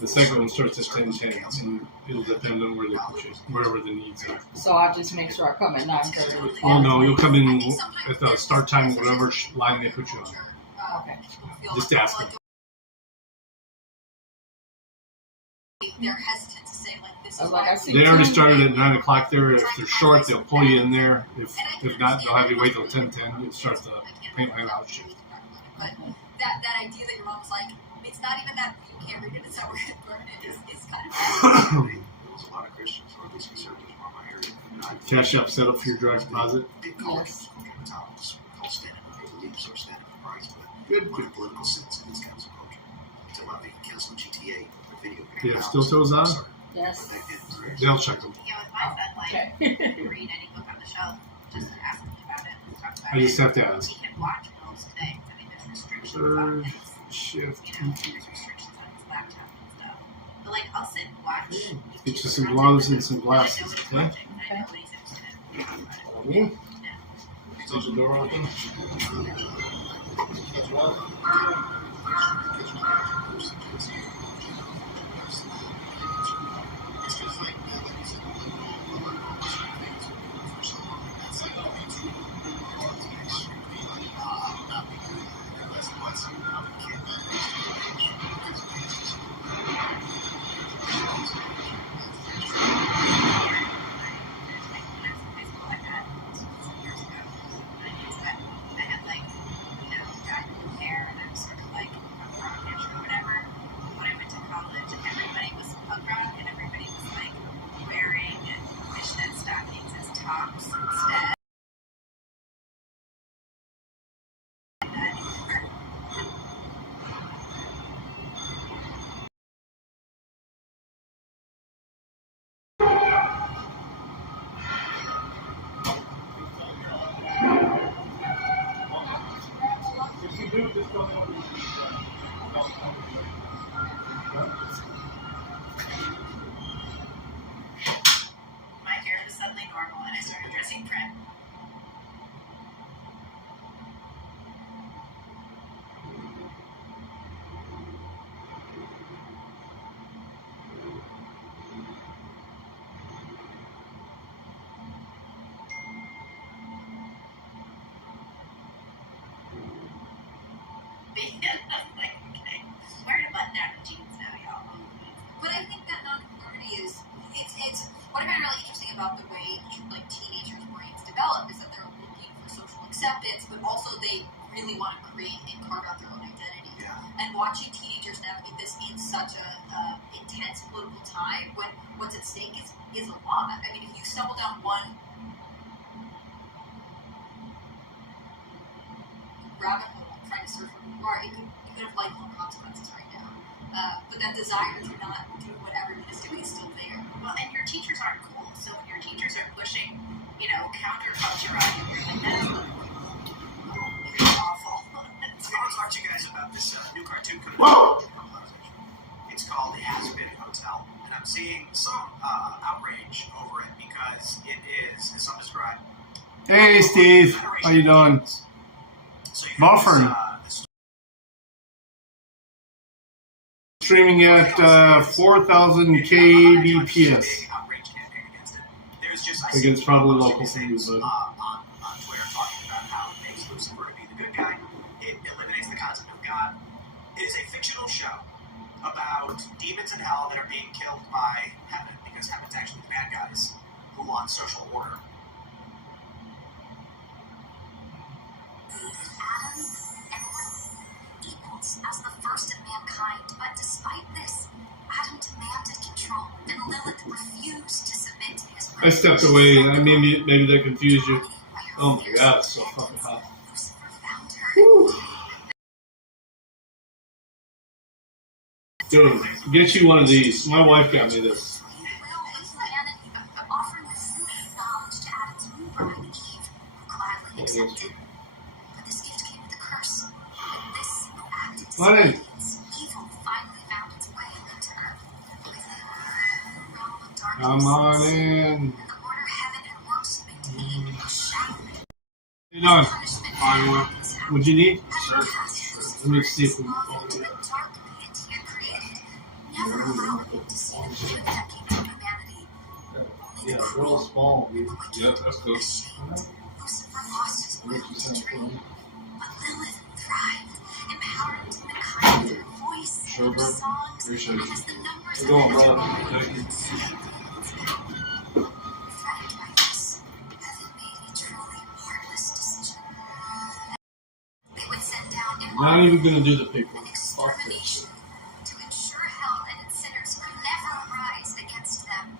The second one starts at 10:10, and it'll depend on where they push it, wherever the needs are. So I just make sure I come at 9:30. Oh, no, you'll come in at the start time, whatever line they put you on. Okay. Just ask them. They're hesitant to say, like, this is Like I see They already started at 9 o'clock there. If they're short, they'll pull you in there. If not, they'll have you wait till 10:10. You'll start the paint line out shift. But that idea that your mom was like, it's not even that you can't read it, it's how we're going to burn it, is kind of There was a lot of Christians, or at least conservatives around my area. Cash app set up for your direct deposit. Yes. Standing for their beliefs or standing for rights, but Good. put a political sense in this council culture. Until I think cancel GTA or video game. Do you have steel toes on? Yes. They'll check them. Yeah, with my son, like, read any book on the shelf, just ask him about it and talk about I just it. have to ask. He can watch films today. I mean, there's restrictions Third on his, shift. there's restrictions on his laptop and stuff. But, like, I'll sit and watch. Get you some gloves and some glasses, okay? I know what he's interested in. Is the door open? My hair was suddenly normal and I started dressing print. Like, okay, wearing a button down and jeans now, y'all. But I think that nonconformity is it's what I find really interesting about the way like teenagers' brains develop develop is that they're looking for social acceptance, but also they really want to create and carve out their own identity. Yeah. And watching teenagers navigate this in such a intense political time, when what's at stake is a lot. I mean, if you stumble down one rabbit hole trying to search where you are, you could have lifelong consequences right now. But that desire to not do what everyone is doing is still there. Well, and your teachers aren't cool. So when your teachers are pushing, counterculture on you, you're like, that's not cool. You're awful. I want to talk to you guys about this new cartoon code. Whoa! It's called The Has-Been Hotel, and I'm seeing some outrage over it because it is, as some describe. Hey, Steve. How you doing? So you Buffering. Streaming at 4,000 kbps. I think it's probably local for you, but... on Twitter talking about how it makes Lucifer to be the good guy. It eliminates the concept of God. It is a fictional show about demons in hell that are being killed by heaven, because heaven's actually the bad guys who want social order. As the first of mankind, but despite this, Adam demanded control, and Lilith refused to submit to his will. I stepped away, and maybe that confused you. Oh my god, it's so fucking hot. Woo. Dude, get you one of these. My wife got me this. Offering the fruit of knowledge to Adam's new bride Eve, who gladly accepted. But this gift came with a curse. And this who acted disobedience, evil finally found its way into earth. The realm of darkness. Come on in. And the order heaven had once maintained was shattered. How you doing? Fine. What'd you need? Sure. Let me see if we can To the dark pit he had created, never allowing him to see the good that came from humanity. Yeah, they're all small. Yeah, that's good. Lucifer lost his will to dream, but Lilith thrived, empowering humankind with her voice, Sure, her bro. songs, Appreciate and it. as the numbers We're going of well. heaven Thank you. threatened by this, heaven made a truly heartless decision. They would send down Not even gonna do the paper. an Fuck this. extermination to ensure hell and its sinners could never rise against them.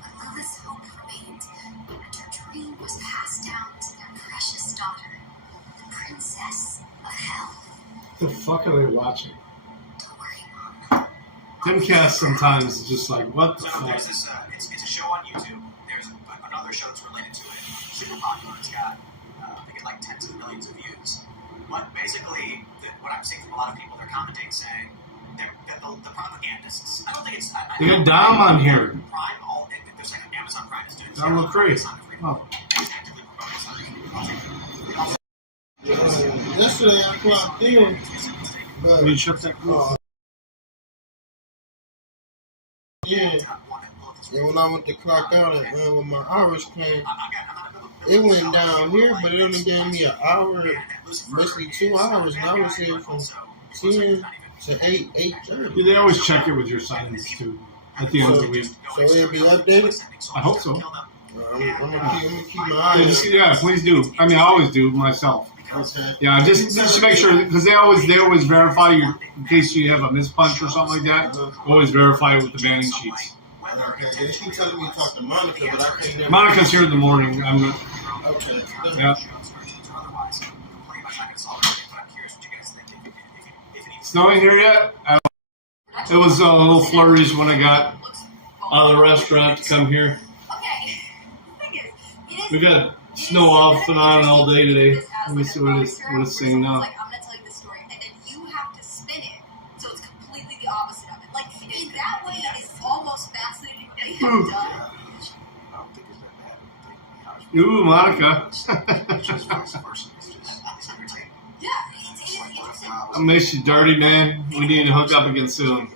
But Lilith's hope remained, and her dream was passed down to their precious daughter, the princess of hell. What the fuck are they watching? Don't worry, Mom. Timcast sometimes is just like, what the So fuck? there's this, it's a show on YouTube. There's another show that's related to it. Super popular. It's got, they get like tens of millions of views. But basically, what I'm seeing from a lot of people, they're commenting saying that the propagandists, I don't think it's... They got Dom on here. Prime, there's like Amazon Prime is doing this. Dom LaCrae. Oh. Actively promoting something. Yesterday I clocked in, but We shut that door. yeah, and when I went to clock out and when my hours came, it went down here, but it only gave me an hour, basically 2 hours, and I was here from 10 to 8:30. Yeah, they always check it with your sign-ins too at the end of the week. So it'll be updated. I hope so. I'm gonna keep my eyes. Yeah, please do. I mean, I always do myself. Okay. Yeah, just to make sure, because they always verify you in case you have a mispunch or something like that. Always verify it with the banning sheets. Okay. They keep telling me to talk to Monica, but I can't. Monica's here in the morning. I'm good. Okay. Yeah. Snowing here yet? It was a little flurries when I got out of the restaurant to come here. Okay. The thing is, We got snow off and on all day today. Let me see what it's saying now. Like, I'm going to tell you this story, and then you have to spin it so it's completely the opposite of it. Like, in that way, it's almost fascinating what they have done. I don't think it's that bad. Ooh, Monica. It's just vice versa. It's entertainment. Yeah, it's interesting. I miss you, dirty man. We need to hook up again soon.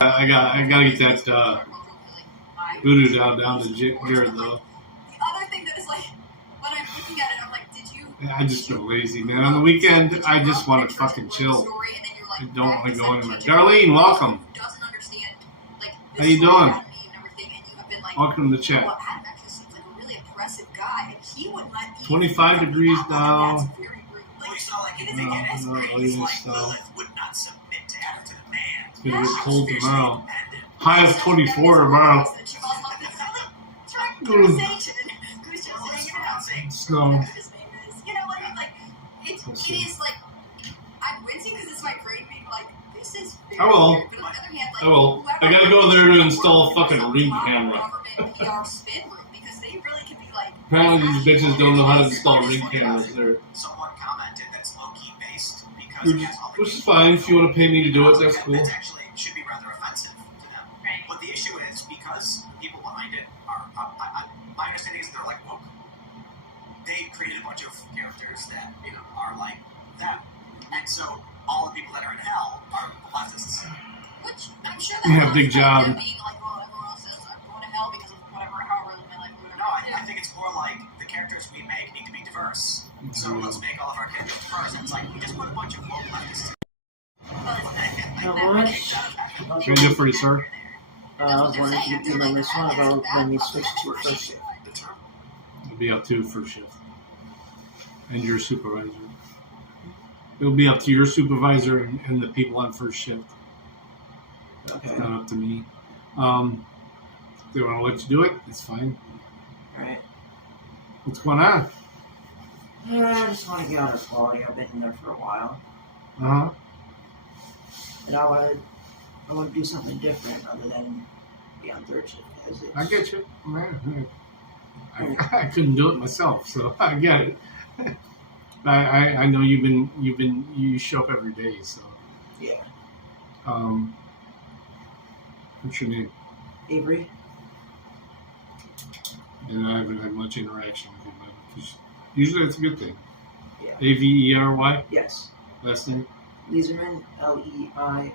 I gotta get that voodoo down to Jared though. The other thing that is like, when I'm looking at it, I'm like, did you... I just feel lazy, man. On the weekend, I just want to fucking chill. I don't want to go anywhere. Darlene, welcome. Doesn't understand, like, How you doing? and everything, and you have been like, Welcome to the chat. well, Adam actually seems like a guy, and he wouldn't let me. 25 degrees now. That's very rude. Well, you saw, like, in the beginning, it's great. Like, Lilith would not submit to Adam to the man. It's going to get cold tomorrow. High of 24 tomorrow. Snow. You know, like it is like I'm wincing because it's my brain being like, this is very I will. weird. But on the other hand, like, I will. I gotta go there to install a fucking ring camera. Government PR spin room because they really can be like. Apparently these bitches don't know how to install ring cameras there. Someone commented that's low-key based because it has all the Which is fine. If you want to pay me to do it, that's cool. That actually should be rather offensive to them. Right. But the issue is because the people behind it are, my understanding is they're like woke. They created a bunch of characters that are like them, and so all the people that are in hell are leftists. Which I'm sure You have a big job. Them being like, well, everyone else says I'm going to hell because of whatever, however my life would. No, I think it's more like the characters we make need to be diverse. So let's make all of our characters diverse. It's like we just put a bunch of woke leftists. Not much. Can I do it for you, sir? I was wondering if you remember one about when we switched to first shift. It'll be up to first shift. And your supervisor. It'll be up to your supervisor and the people on first shift. Okay. It's not up to me. If they want to let you do it, it's fine. Alright. What's going on? Yeah, I just want to get out of quality. I've been in there for a while. Uh-huh. And I want to do something different other than be on third shift. I get you. Man, I couldn't do it myself, so I get it. I know you show up every day, so. Yeah. What's your name? Avery. And I haven't had much interaction with you, but usually that's a good thing. Yeah. Avery? Yes. Last name? Leizerman, Leizerman.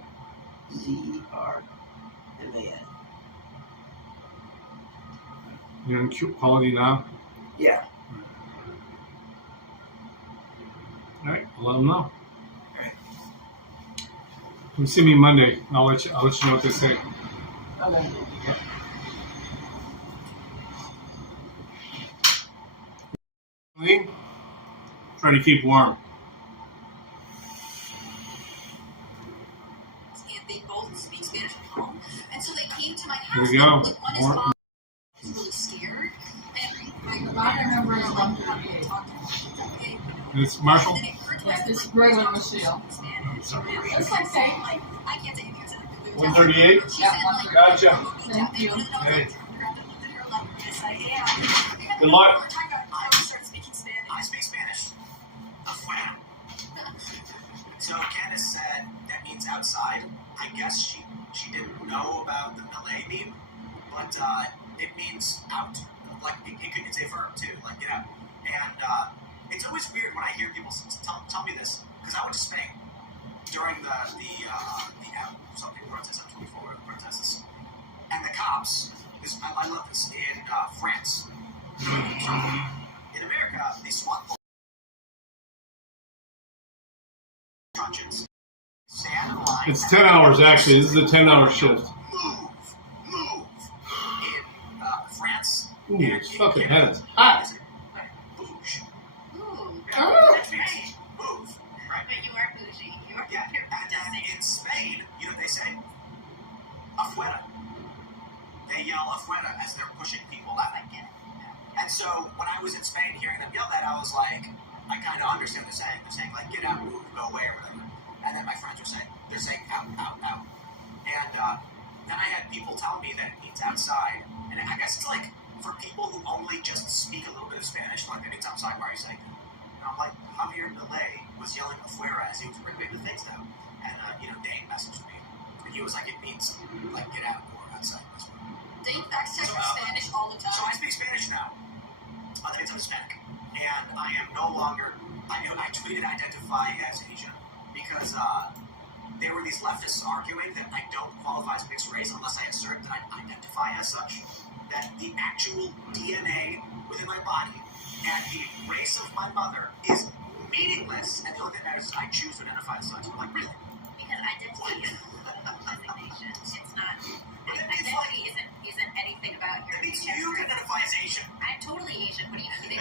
You're in quality now? Yeah. All right, I'll let them know. All right. Come see me Monday. I'll let you know what they say. Okay. Try to keep warm. And they both speak Spanish at home, and so they came to my house. Here we go. Like, one is mom, was really scared, and I remember it was okay. It's Marshall? Yeah, this is regular Michelle. That's okay. Like, I can't say anything. 138? Gotcha. Thank you. Hey. Good luck. I speak Spanish. So Candace said that means outside. I guess she didn't know about the Malay meme, but it means out. Like it's a verb too, like get out. And it's always weird when I hear people tell me this because I went to Spain during the something protest, 24 protests, and the cops. I love this in France. In America, they SWAT stand in line. It's 10 hours, actually. This is a 10-hour shift. Move. In France, Ooh, it's fucking hot. That's fancy. Move. Right. But you are bougie. You are In Spain, you know what they say? Afuera. They yell afuera as they're pushing people out. I get it. And so when I was in Spain hearing them yell that, I was like, I kind of understand what they're saying. They're saying, like, get out, move, go away, or whatever. And then my friends are saying, they're saying out, out, out. And then I had people tell me that it means outside. And I guess it's like for people who only just speak a little bit of Spanish, like it means outside, why are you saying? And I'm like, Javier Milei was yelling afuera as he was bringing the things down. And, Dane messaged me. And he was like, it means, like, get out or outside. Dane fact checks Spanish all the time. So I speak Spanish now. That means I'm Hispanic. And I am no longer, I tweeted identify as Asian because there were these leftists arguing that I don't qualify as mixed race unless I assert that I identify as such, that the actual DNA within my body and the race of my mother is meaningless, and the only thing that matters is I choose to identify as such. I'm like, really? Because identity is designation. It's not. Identity isn't anything about your. It means you can identify as Asian. I'm totally Asian. What do you think?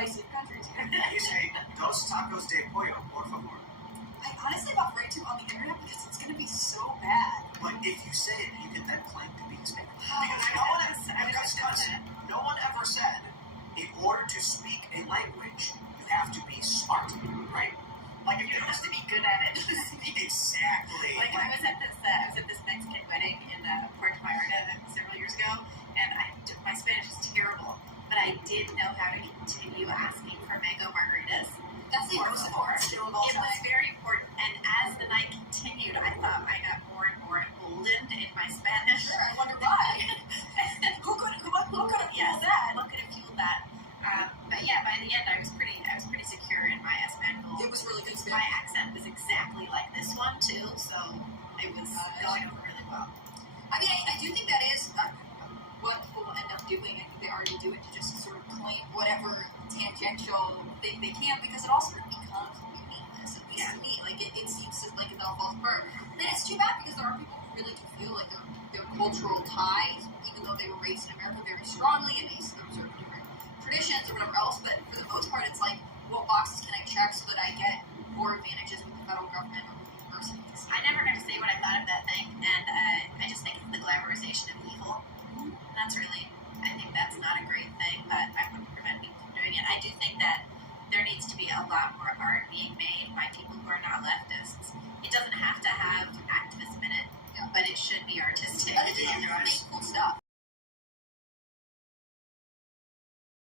spicy countries. You say, dos tacos de pollo, por favor. Honestly, I'm afraid to on the internet because it's going to be so bad. But if you say it, you can then claim to be Hispanic. Because no one ever said, in order to speak a language, you have to be smart, right? Like, You have to be good at it. Exactly. Like I was at this Mexican wedding in Puerto Vallarta several years ago, and my Spanish is terrible, but I did know how to continue asking for mango margaritas. That's the most important skill of all It was very important, and as the night continued, I thought I got more and more emboldened in my Spanish. Sure, I wonder why. Who could have fueled that? What could have fueled that? But yeah, by the end, I was pretty secure in my Espanol. It was really good My Spanish. accent was exactly like this one too, so it was going over really well. I mean, I do think that is what people will end up doing. I think they already do it to just sort of claim whatever tangential thing they can, because it all sort of becomes meaningless, at least to me. Like, it seems like it all falls apart. And it's too bad, because there are people who really do feel like their cultural ties, even though they were raised in America very strongly and they observe different traditions or whatever else, but for the most part, it's like, what boxes can I check so that I get more advantages with the federal government or with universities? I never got to say what I thought of that thing, and I just think it's the glamorization of evil. That's really, I think that's not a great thing, but I wouldn't prevent people from doing it. I do think that there needs to be a lot more art being made by people who are not leftists. It doesn't have to have activism in it, but it should be artistic. I think they make cool stuff.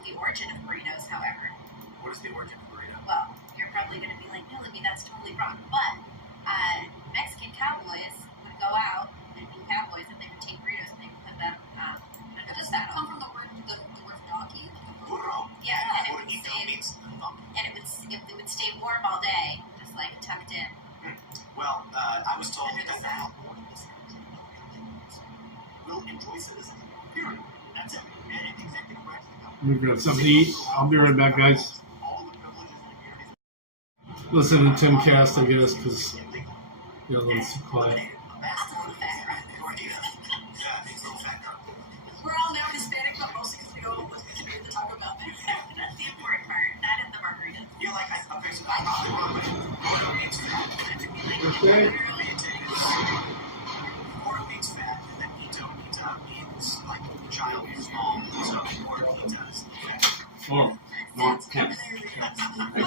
The origin of burritos, however. What is the origin of burrito? Well, you're probably going to be like, no, Libby, that's totally wrong. But Mexican cowboys would go out and be cowboys, and they would take burritos and they would put them under Does the that saddle. come from the word donkey? Burro. Yeah, and it would Burrito stay, means and it would stay warm all day, just like tucked in. Well, I was told that we'll enjoy citizenship. Period. That's it. And exactly correct. Let me grab something to eat. I'll be right back, guys. Listen to Tim Cast, I guess, because the other one's quiet. We're all now Hispanic, but mostly because we go to the Taco Bell. That's the important part, not in the margaritas. You're like, okay, so Porto means fat, and then Okay. Porto means fat, and then Ito means like child or small, so Porto is fat. Oh, That's Tim. what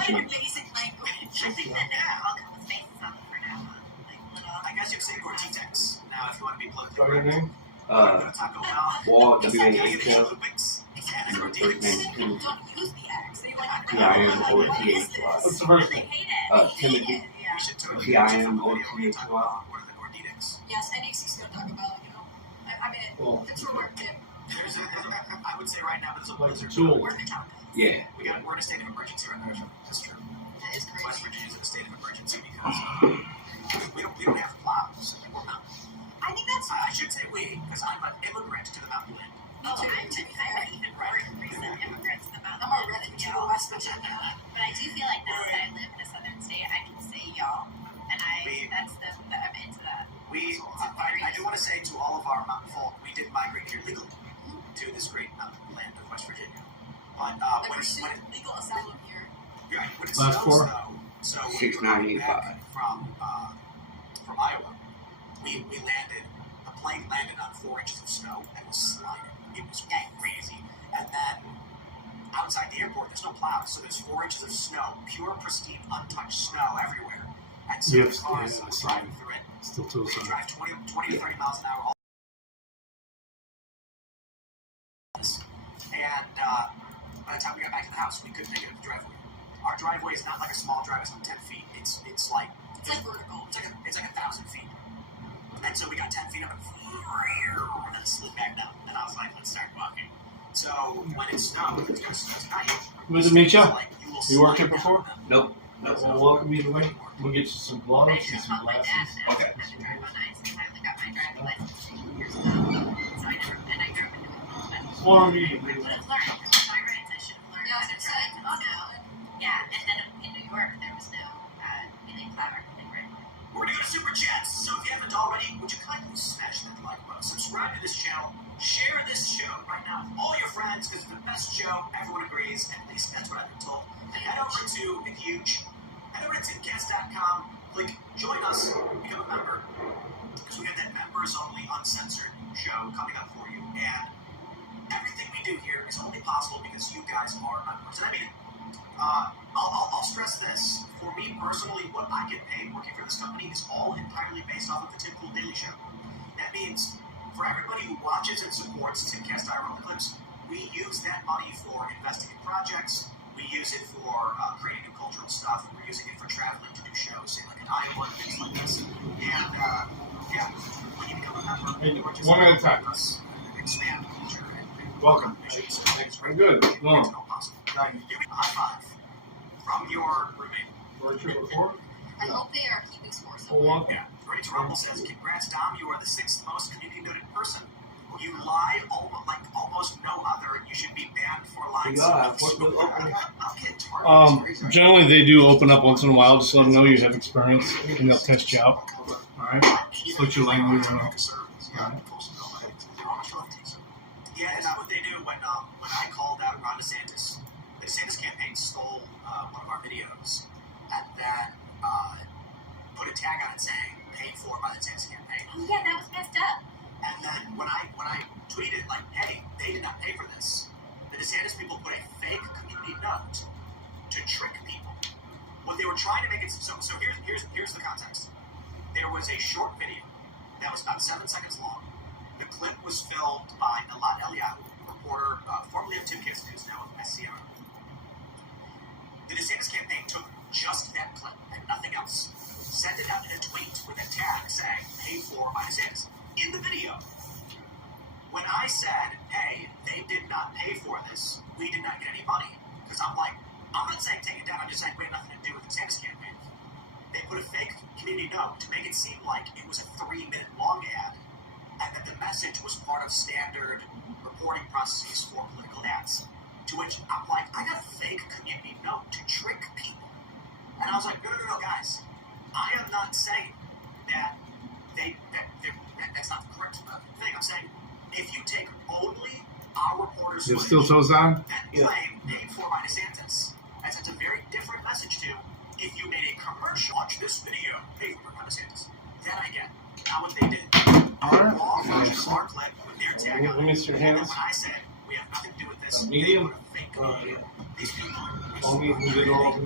a basic language. I think that now I'll come with faces on them for now on. I guess you could say Gortitex. Now, if you want to be politically What's your correct. name? Go to Taco Bell. Wall, Exactly. W-A-H-O. Olympics. Exactly. Your first name is People Timothy. don't use the X. They like, T-I-M-O-T-H-Y. What's the first They name? hate it. Timothy. We should totally T-I-M-O-T-H-Y. What are the Gortitex? yes, NXT's going to talk about, you know. I mean, Cool. it's your work, Tim. I would say right now, there's a Like blizzard. tool. We're in the town. Yeah. We're in a state of emergency right now. That's true. That is West crazy. Virginia's in a state of emergency because we don't have plows anymore. I think that's. I should say we, because I'm an immigrant to the mountain land. Oh, I'm even more recent immigrants than that. I'm a redhead to West Virginia. But I do feel like now that I live in a southern state, I can say y'all, and I'm into that. I do want to say to all of our mountain folk, we did migrate here legally to this great mountain land of West Virginia. But Like, when we're it's still legal asylum here. when it Last snows four. though, so when we were 695. coming back from Iowa, we landed. The plane landed on 4 inches of snow and was sliding. It was crazy. And then outside the airport, there's no plows, so there's 4 inches of snow, pure, pristine, untouched snow everywhere. And so Yep, the cars yeah, I saw driving it. through it, Still they Tucson. drive 20 to 30 miles an hour. And by the time we got back to the house, we couldn't make it up the driveway. Our driveway is not like a small driveway; it's like 10 feet. It's like vertical. It's like 1,000 feet. And so we got 10 feet up and then slid back down. And I was like, let's start walking. So when it snows, it's going to snow tonight. Good to meet you. Like, You worked here before? Nope. Well, welcome either way. We'll get you some gloves and some glasses. Okay. I drive on ice and finally got my driving license 2 years ago. So I grew up in New York. Or me. I would have learned. With my rights, I should have learned how to drive. Oh no. Yeah, and then in New York, there was no really plow or anything, right? We're going to go to Super Chats, so if you haven't already, would you kindly smash that like button, subscribe to this channel, share this show right now with all your friends, because it's the best show, everyone agrees, at least that's what I've been told. And head over to TheCast.com, click join us, become a member, because we have that members-only uncensored show coming up for you, and everything we do here is only possible because you guys are members. And I mean, I'll stress this. For me personally, what I get paid working for this company is all entirely based off of the Tim Pool Daily Show. That means for everybody who watches and supports Timcast IRL Clips, we use that money for investing in projects. We use it for creating new cultural stuff. We're using it for traveling to new shows, say like in Iowa and things like this. And yeah, when you become a member, you're just one at a time. Us expand the culture and Welcome. Thanks. Very good. Well, Give me a high five from your roommate. I hope they are keeping score. Yeah. Ready to Rumble says, congrats, Dom. You are the 6th most community-noted person. You lie like almost no other. You should be banned for lying. Generally, they do open up once in a while, just let them know you have experience, and they'll test you out. All right? Let your language know. Yeah, and that's what they do when I called out Ron DeSantis. The DeSantis campaign stole one of our videos and then put a tag on it saying paid for by the DeSantis campaign. Yeah, that was messed up. And then when I tweeted like, hey, they did not pay for this, the DeSantis people put a fake community note to trick people. What they were trying to make it so here's the context. There was a short video that was about 7 seconds long. The clip was filmed by Elad Eliyahu, reporter formerly of Timcast News, now of SCR. The DeSantis campaign took just that clip and nothing else, sent it out in a tweet with a tag saying, paid for by DeSantis. In the video, when I said, hey, they did not pay for this, we did not get any money, because I'm not saying take it down, I'm just saying we had nothing to do with the DeSantis campaign. They put a fake community note to make it seem like it was a 3-minute long ad, and that the message was part of standard reporting processes for political ads. To which I'm like, I got a fake community note to trick people. And I was like, no, guys. I am not saying that that's not the correct thing. I'm saying if you take only our reporters' You have steel toes on? and claim paid for by DeSantis, that's a very different message to if you made a commercial, watch this video, paid for by DeSantis. That I get. Not what they did. Alright. Long version of our clip with their tag on it. Let me see your hands. And when I said we have nothing to do with this, Medium? they put a fake community. These people. Only if we did all.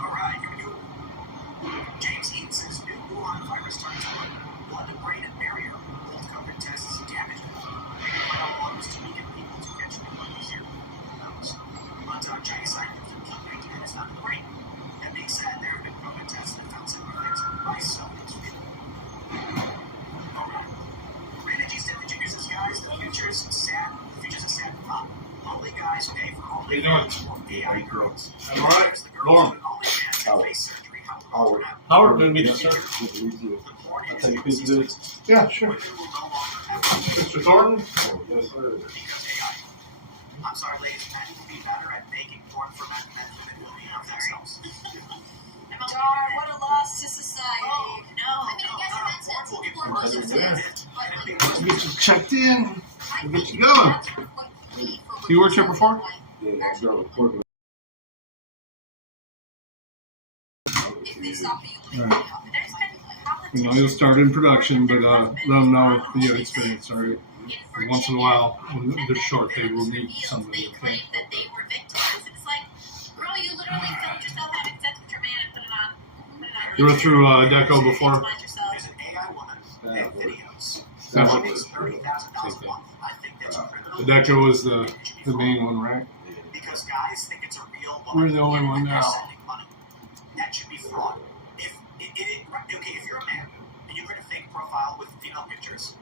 Alright, here we go. James Eaton says new Wuhan virus targets blood, brain, and barrier. Old COVID tests damaged it. How long was to weaken people to catch pneumonia here? But Jay Simon from COVID-19 is not in the brain. That being said, there have been COVID tests that found similar things in mice, so it's real. Alright. Raymond G. Stanley Jr. says, guys, the future is sad. The future's a sad plot. Lonely guys pay for only AI girls. All right. Norm. Howard, going to be the sir. That's how you could do it. Yeah, sure. Mr. Thornton? Yes, sir. I'm sorry, ladies, men will be better at making porn for men than women will be of themselves. Darn, what a loss to society. Oh, no. I mean, I guess in that sense, porn was exist, but like, We'll get you checked in. We'll get you going. You worked here before? Yeah, I got recording. if they stop you, Right. You know, you'll start in production, but let them know you have experience, all right? Once in a while, when they're short, they will need somebody, okay? claim that they were victims. It's like, girl, you literally filmed yourself having sex with your man and put it on. You went through Deco before? There's an AI woman and videos. That She one. makes $30,000 a month. I think that's criminal. The Deco is the main one, right? Because guys think it's a real woman. We're the only one and they're now. sending money. That should be fraud. If you're a man and you create a fake profile with female pictures,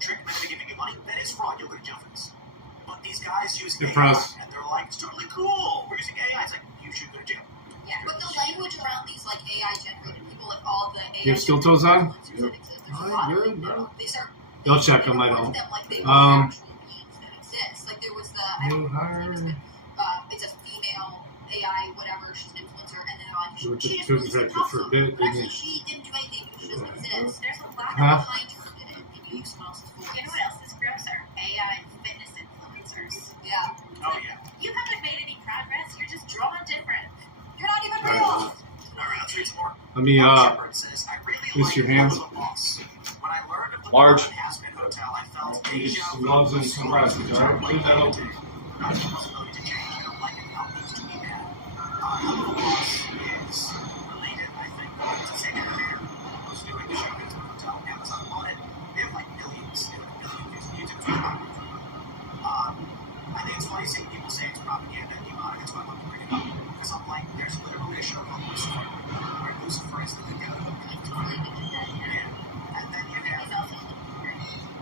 trick men into giving you money, that is fraud. You'll go to jail for this. But these guys use AI Impressed. and they're like, it's totally cool. We're using AI. It's like, you should go to jail. yeah, but the language around these like AI generated people, like all the AI You have steel toes on? They start They'll check them, I don't. it's a female AI, whatever, she's an influencer, and then they're like, So she it's just a was for a bit, but didn't actually it? she didn't do anything because she doesn't exist. There's a lot Behind her did it, and you use someone else's voice. You know what else is grosser? AI fitness influencers. Yeah. Oh, yeah. You haven't made any progress. You're just drawing different. You're not even Right. real. All right, let's read some more. Let me, Shepard says, I really kiss your hands. the boss. When I learned of the Large. Aspen Hotel, I felt He deja just vu. loves in some glasses, alright? Leave that open. Not the possibility to change. I don't like it. How it needs to be bad. The boss is related, I think, to Sega Creator, who's doing the show into the hotel. Amazon bought it. They have like millions. They have like million views on YouTube. It's not I think it's funny seeing people say it's propaganda and demonic. That's why I want to bring it up. Because I'm like, there's literally a show called Lucifer, where Lucifer is the good guy. Yeah. And then you have.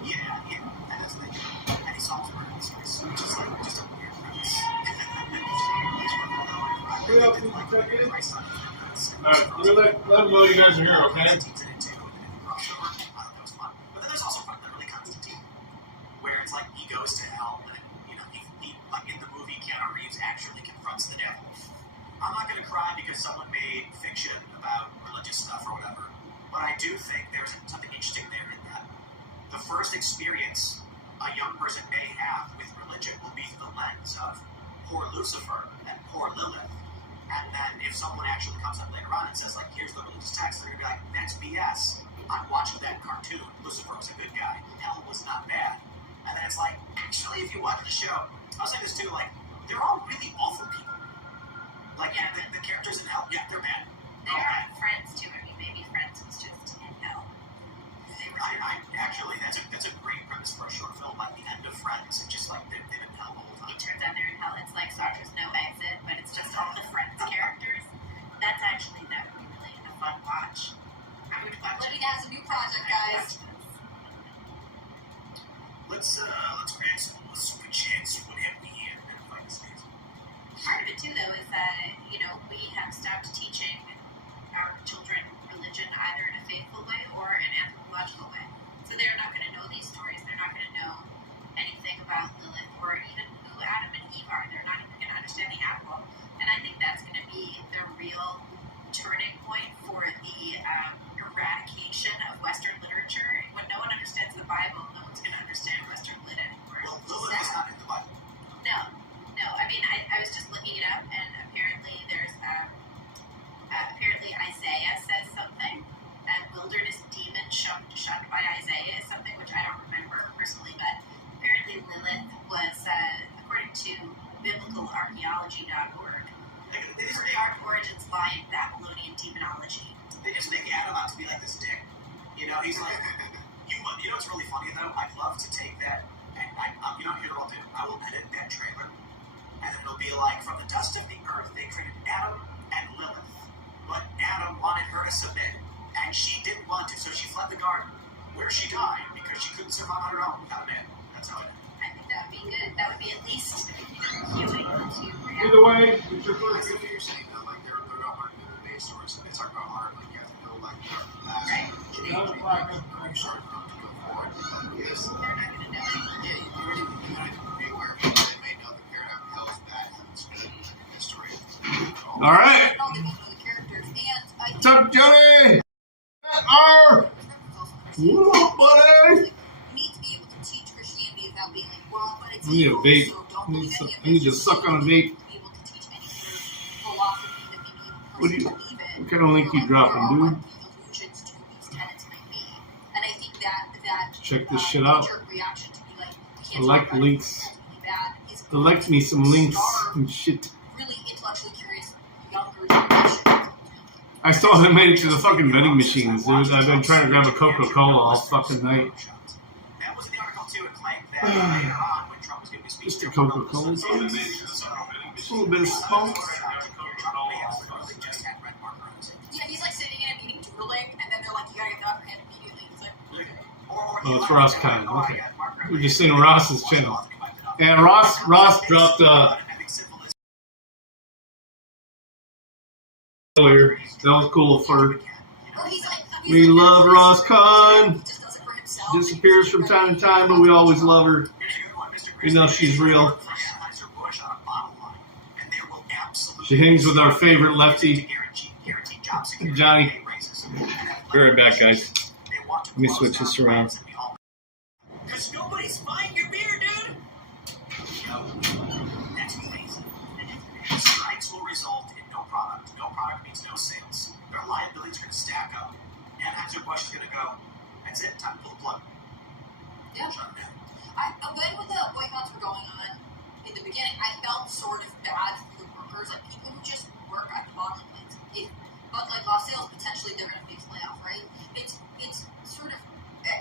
Yeah. And that's the thing. And he solves murder mysteries. Which is like just a weird premise. Alright, let them know you guys are here, okay? But then there's also part that really Constantine, where it's like he goes to hell, and he like in the movie, Keanu Reeves actually confronts the devil. I'm not gonna cry because someone made fiction about religious stuff or whatever, but I do think there's something interesting there in that the first experience a young person may have with religion will be through the lens of poor Lucifer and poor Lilith. And then if someone actually comes up later on and says, like, here's the religious text, they're going to be like, that's BS. I'm watching that cartoon. Lucifer was a good guy. Hell was not bad. And then it's like, actually, if you watch the show, I was saying this too, like, they're all really awful people. Like, yeah, the characters in hell, yeah, they're bad. They're on Friends too. I mean, maybe Friends was just in hell. I actually, that's a great premise for a short film, like the end of Friends. It's just like they've been in hell the whole time. It turns out they're in hell. It's like Sartre's No Exit, but it's just all the Friends characters. That would be really a fun watch. I would watch Libby has a new project, guys. Let's grab some super chats. What have we here? Part of it too, though, is that we have stopped teaching our children religion either in a faithful way or an anthropological way. So they're not going to know these stories. They're not going to know anything about Lilith or even who Adam and Eve are. They're not even going to understand the apple. And I think that's going to be the real turning point for the eradication of Western literature. When no one understands the Bible, no one's going to understand Western lit anymore. Well, Lilith is not in the Bible. No. I mean, I was just looking it up, and apparently there's apparently Isaiah says something. Wilderness demon shunned by Isaiah is something which I don't remember personally, but apparently Lilith was, according to biblicalRcheology.org, her dark origins lie in Babylonian demonology. They just make Adam out to be like this dick. He's like, you know what's really funny though? I'd love to take that, and here's what I'll do. I will edit that trailer, and it'll be like, from the dust of the earth, they created Adam and Lilith. But Adam wanted her to submit, and she didn't want to, so she fled the garden, where she died because she couldn't survive on her own without a man. That's how it is. I think that would be good. That would be at least healing to Either way, it's your That's first. what you're saying, though. Like, they're not learning the base stories, so they talk about art, like, you have to know, like, the past. Right. I'm sorry for them to go forward. Yes. They're not going to know. Yeah, you gotta be aware of it. They may know the paradigm of hell is bad, and it's good in history. All right. All the people, the characters, and I What's up, Johnny? What up, buddy? you need to be able to teach Christianity without being like, well, but it's I need a evil, vape. so don't I need believe some- any of I need it. to suck on a vape. To be able to teach any sort of philosophy that maybe a What do person you- believe in. what kind of link you dropping, dude? What the allusions to these tenets might be. And I think that Check this shit out. knee-jerk reaction to be like, you I can't like talk about links. it, it's really bad, is Select me some links and shit. really intellectually curious younger generation. I still haven't made it to the fucking vending machines, dude. I've been trying to grab a Coca-Cola all fucking night. That was in the article too. It claimed that later on, when Trump was giving his speech, Just a Coca-Cola. A little bit of smoke. Yeah, he's like sitting in a meeting drooling, and then they're like, you gotta get the upper hand immediately. It's like, Oh, it's Ross Khan. Okay. We're just seeing Ross's channel. And Ross dropped earlier. That was cool for or he's like, we love Ross Khan. he just does it for himself. Disappears from time to time, but we always love her. We know she's real. She hangs with our favorite lefty, Johnny. Be right back, guys. Let me switch this around. Because nobody's buying your beer, dude. No, that's crazy. Strikes will result in no product. No product means no sales. Their liabilities are going to stack up. Anheuser-Busch is going to go, that's it, time to pull the plug. Yeah. Shut it down. When the boycotts were going on in the beginning, I felt sort of bad for the workers, like people who just work at the bottling plants. But like lost sales, potentially they're going to face layoff, right? It's sort of,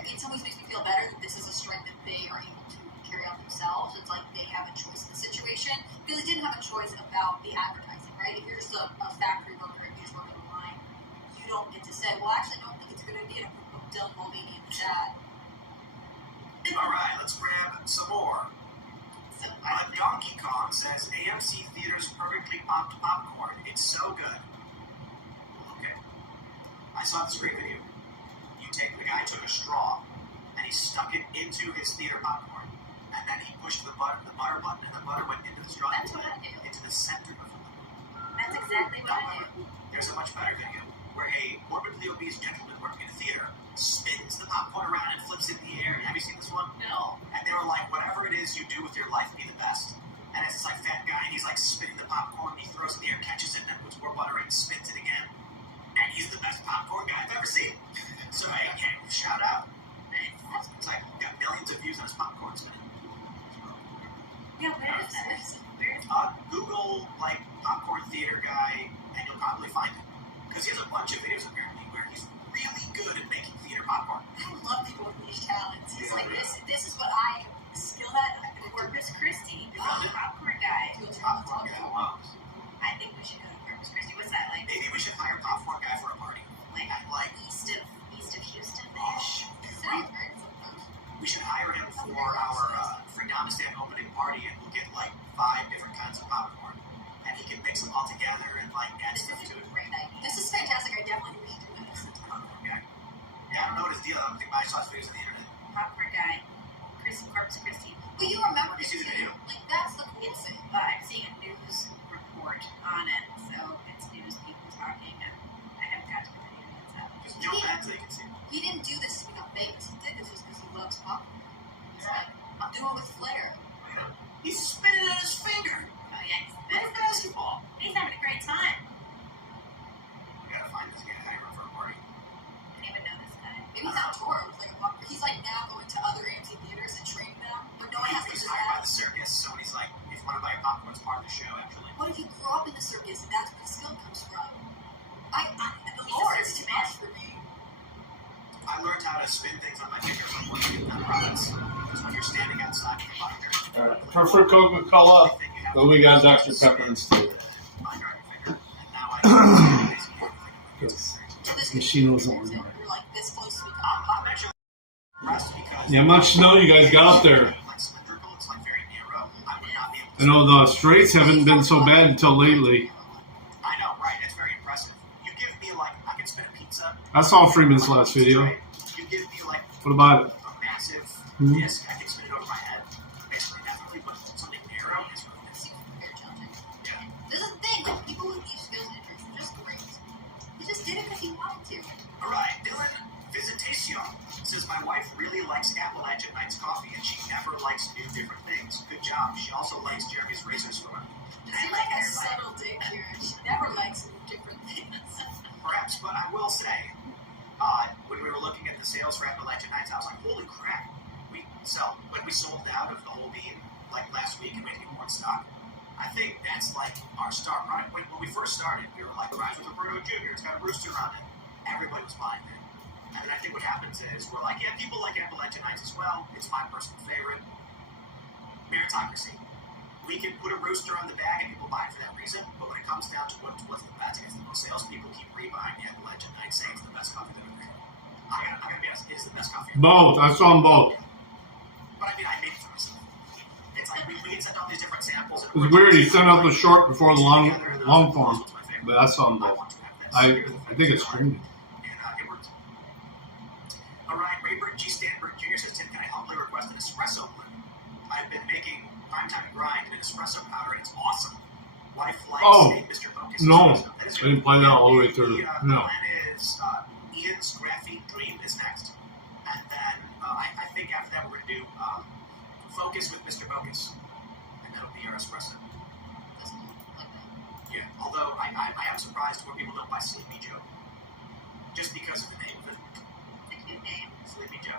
in some ways makes me feel better that this is a strength that they are able to carry out themselves. It's like they have a choice in the situation because they didn't have a choice about the advertising, right? If you're just a factory worker and you just work online, you don't get to say, well, actually, I don't think it's a good idea to put Dylan Mulvaney in this ad. All right, let's grab some more. Donkey Kong says AMC Theater's perfectly popped popcorn. It's so good. Okay. I saw this great video. The guy took a straw and he stuck it into his theater popcorn, and then he pushed the butter button, and the butter went into the straw. That's what I do. Into the center of the That's exactly what I do. There's a much better video where a morbidly obese gentleman working in a theater spins the popcorn around and flips it in the air. Have you seen this one? No. And they were like, whatever it is you do with your life, be the best. And it's this like fat guy, and he's like spinning the popcorn, he throws it in the air, catches it, and then puts more butter in, spins it again. And he's the best popcorn guy I've ever seen. So hey, shout out. Hey, it's like got millions of views on his popcorn spinning. Yeah, where is that? Google like popcorn theater guy, and you'll probably find it. Because he has a bunch of videos apparently where he's really good at making theater popcorn. I love people with niche talents. It's like this is what I skill at. Corpus Christi, the popcorn guy. Popcorn guy, wow. I think we should go to Corpus Christi. What's that like? Maybe we should hire a popcorn guy for a party. Like east of Houston. We should hire him for our Freedomistan opening party, and we'll get like 5 different kinds of popcorn, and he can mix them all together and like add stuff to it. Great idea. This is fantastic. I definitely think we should do this. Okay. Yeah, I don't know what his deal. I don't think I saw his videos on the internet. Popcorn guy, Corpus Christi. But you remember You see the video? Like that's the cool thing. I'm seeing a news report on it, so it's news people talking, and I haven't got to the video yet. Just jump back so you can see. He didn't do this to become famous. He did this just because he loves popcorn. He's like, I'm doing it with flair. He's spinning at his finger. Oh yeah, Like a basketball. he's having a great time. We gotta find this guy, hire him for a party. I didn't even know this guy. Maybe he's on tour with like a popcorn. He's like now going to other AMC theaters and training them, but no one has to He was do hired by that. the circus. Somebody's like, if you want to buy your popcorn, it's part of the show, actually. What if you grew up in the circus and that's where the skill comes from? The He's a lore is too circus much for me. I learned how to spin things on my fingers on one of the products. Because when you're standing outside of the binder, Alright, prefer Coca-Cola, but we got Dr. Pepper instead. Because this machine wasn't working. You're like this close to becoming I'm actually impressed because Yeah, much snow you guys got up there. like cylindrical, it's like very narrow. I would not be able to. I know the straits haven't been so bad until lately. I know, right? It's very impressive. You give me like, I can spin a pizza. I saw Freeman's last video. You give me like What about it? a massive Hmm? disc, I can spin it over my head. Basically, definitely, but something narrow is really This is very challenging. yeah. This is the thing, like people with these skills and interests are just great. He just did it because he wanted to. All right, Dylan Visitation says my wife really likes Appalachian Nights coffee, and she never likes new different things. Good job. She also likes Jeremy's Razor Store. It seems like a subtle dig here. She never likes different things. Perhaps, but I will say, when we were looking at the sales for Appalachian Nights, I was like, holy crap. We sold out of the whole bean like last week, and we had more in stock. I think that's like our star product. When we first started, we were like, Rise with Roberto Jr., it's got a rooster on it. Everybody was buying it. And then I think what happens is we're like, yeah, people like Appalachian Nights as well. It's my personal favorite. Meritocracy. We can put a rooster on the bag and people buy it for that reason, but when it comes down to what's the best against the most sales, people keep rebuying the Appalachian Nights, saying it's the best coffee they've ever had. I'm gonna be honest, it is the best coffee. Both. I saw them both. But I mean, I made it for myself. It's like we can send out these different samples. It was weird. He sent out the short before the long form, but I saw them both. I think it's creamy. And it worked. All right, Rayburn G. Stanberg Jr. says, Tim, can I humbly request an espresso blend? I've been making primetime grind in espresso powder, and it's awesome. Why flag Oh, state Mr. Focus? no. That is I didn't find out all the way through. The No. plan is Ian's Graphene Dream is next. And then I think after that we're going to do Focus with Mr. Focus. And that'll be our espresso. Yeah, although I am surprised when people don't buy Sleepy Joe. Just because of the name of it. Sleepy Joe.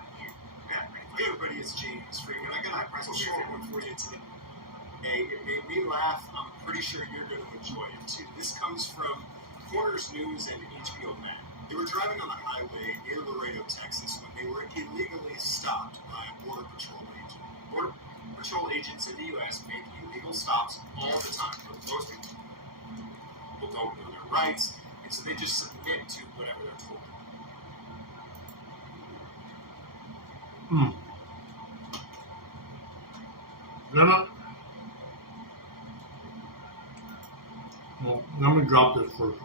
Yeah. Hey everybody, it's James Freeman. I got a short one for you today. Hey, it made me laugh. I'm pretty sure you're going to enjoy it too. This comes from Corners News and HBO Max. They were driving on the highway near Laredo, Texas, when they were illegally stopped by a Border Patrol agent. Border Patrol agents in the U.S. make illegal stops all the time, but most people don't know their rights, and so they just submit to whatever they're told. No. Well, I'm going to drop this first.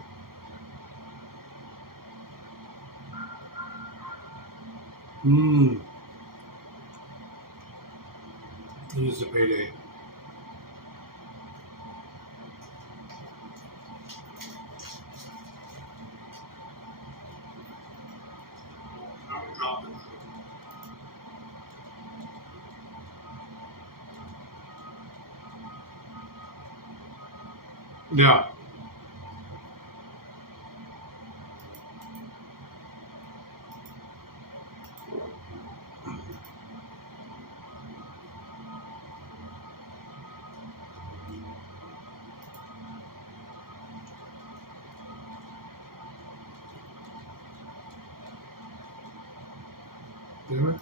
It is a payday. I'm going to drop it. Yeah. Damn it.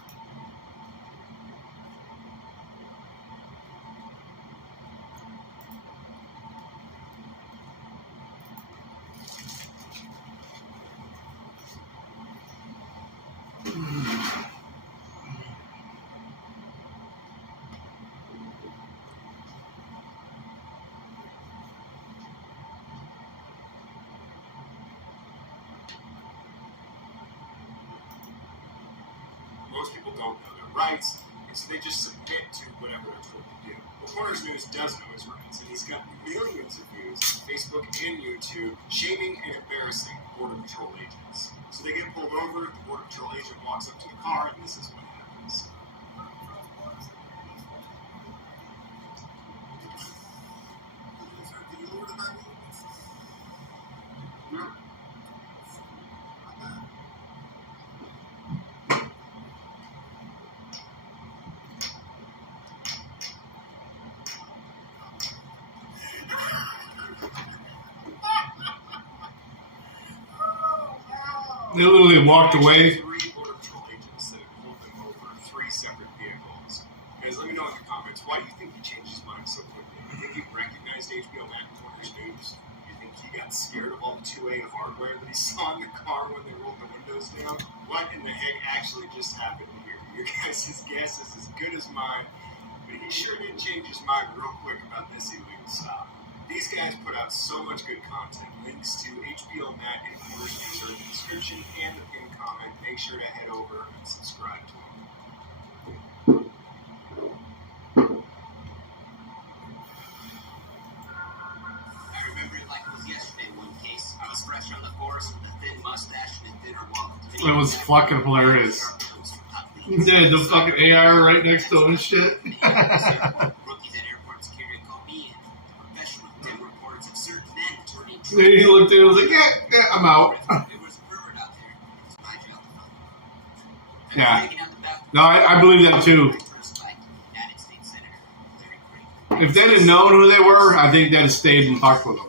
Most people don't know their rights, and so they just submit to whatever they're told to do. Well, Corners News does know his rights, and he's got millions of views on Facebook and YouTube shaming and embarrassing Border Patrol agents. So they get pulled over, the Border Patrol agent walks up to the car, and this is what happens. They literally walked away. 3 Border Patrol agents that have pulled them over 3 separate vehicles. Guys, let me know in the comments, why do you think he changed his mind so quickly? Do you think he recognized HBO Max and Corners News? Do you think he got scared of all the 2A hardware that he saw in the car when they rolled the windows down? What in the heck actually just happened here? Your guys' guess is as good as mine, but he sure did change his mind real quick about this illegal stop. These guys put out so much good content. Links to HBO Max and Corners News are in the description and the pinned comment. Make sure to head over and subscribe to them. I remember it like it was yesterday. One case, I was fresh on the force with a thin mustache and a thinner wallet. It was fucking hilarious. Yeah, the fucking AR right next to him and shit. Rookies at airport security call me in. Professional dim reports of certain men turning. Then he looked at it and was like, yeah, I'm out. It was a pervert out there. It was my job. Yeah. No, I believe that too. If they'd have known who they were, I think they'd have stayed and talked with them.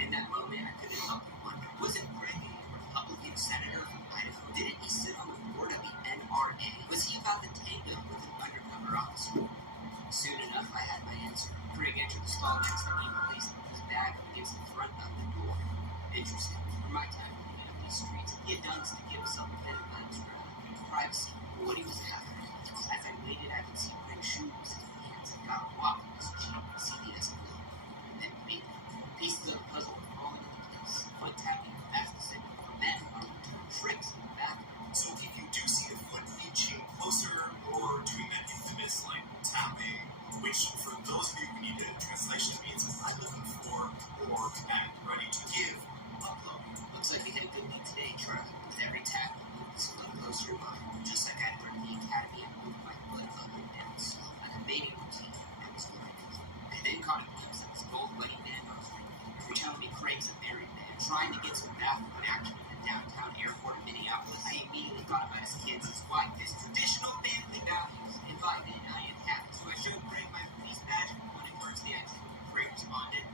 In that moment, I couldn't help but wonder, wasn't Greg a Republican senator from Idaho? Didn't he sit on the board of the NRA? Was he about to tango with an undercover officer? Soon enough, I had my answer. Greg entered the stall next to me and placed his bag against the front of the door. Interesting. For my time living in these streets, he had done this to give himself a bit of extra privacy. But when he was happening, as I waited, I could see Greg's shoes, his hands, and got a walk in his cheap CVS glove. Then big pieces of the puzzle were falling into place. Foot tapping, that's the signal for men on return tricks in the bathroom. So if you do see the foot, you chain close trying to get some bathroom action in the downtown airport of Minneapolis. I immediately thought about his kids, his wife, his traditional family values, and invited Italian Catholic. So I showed Greg my police badge and pointed towards the exit. Greg responded,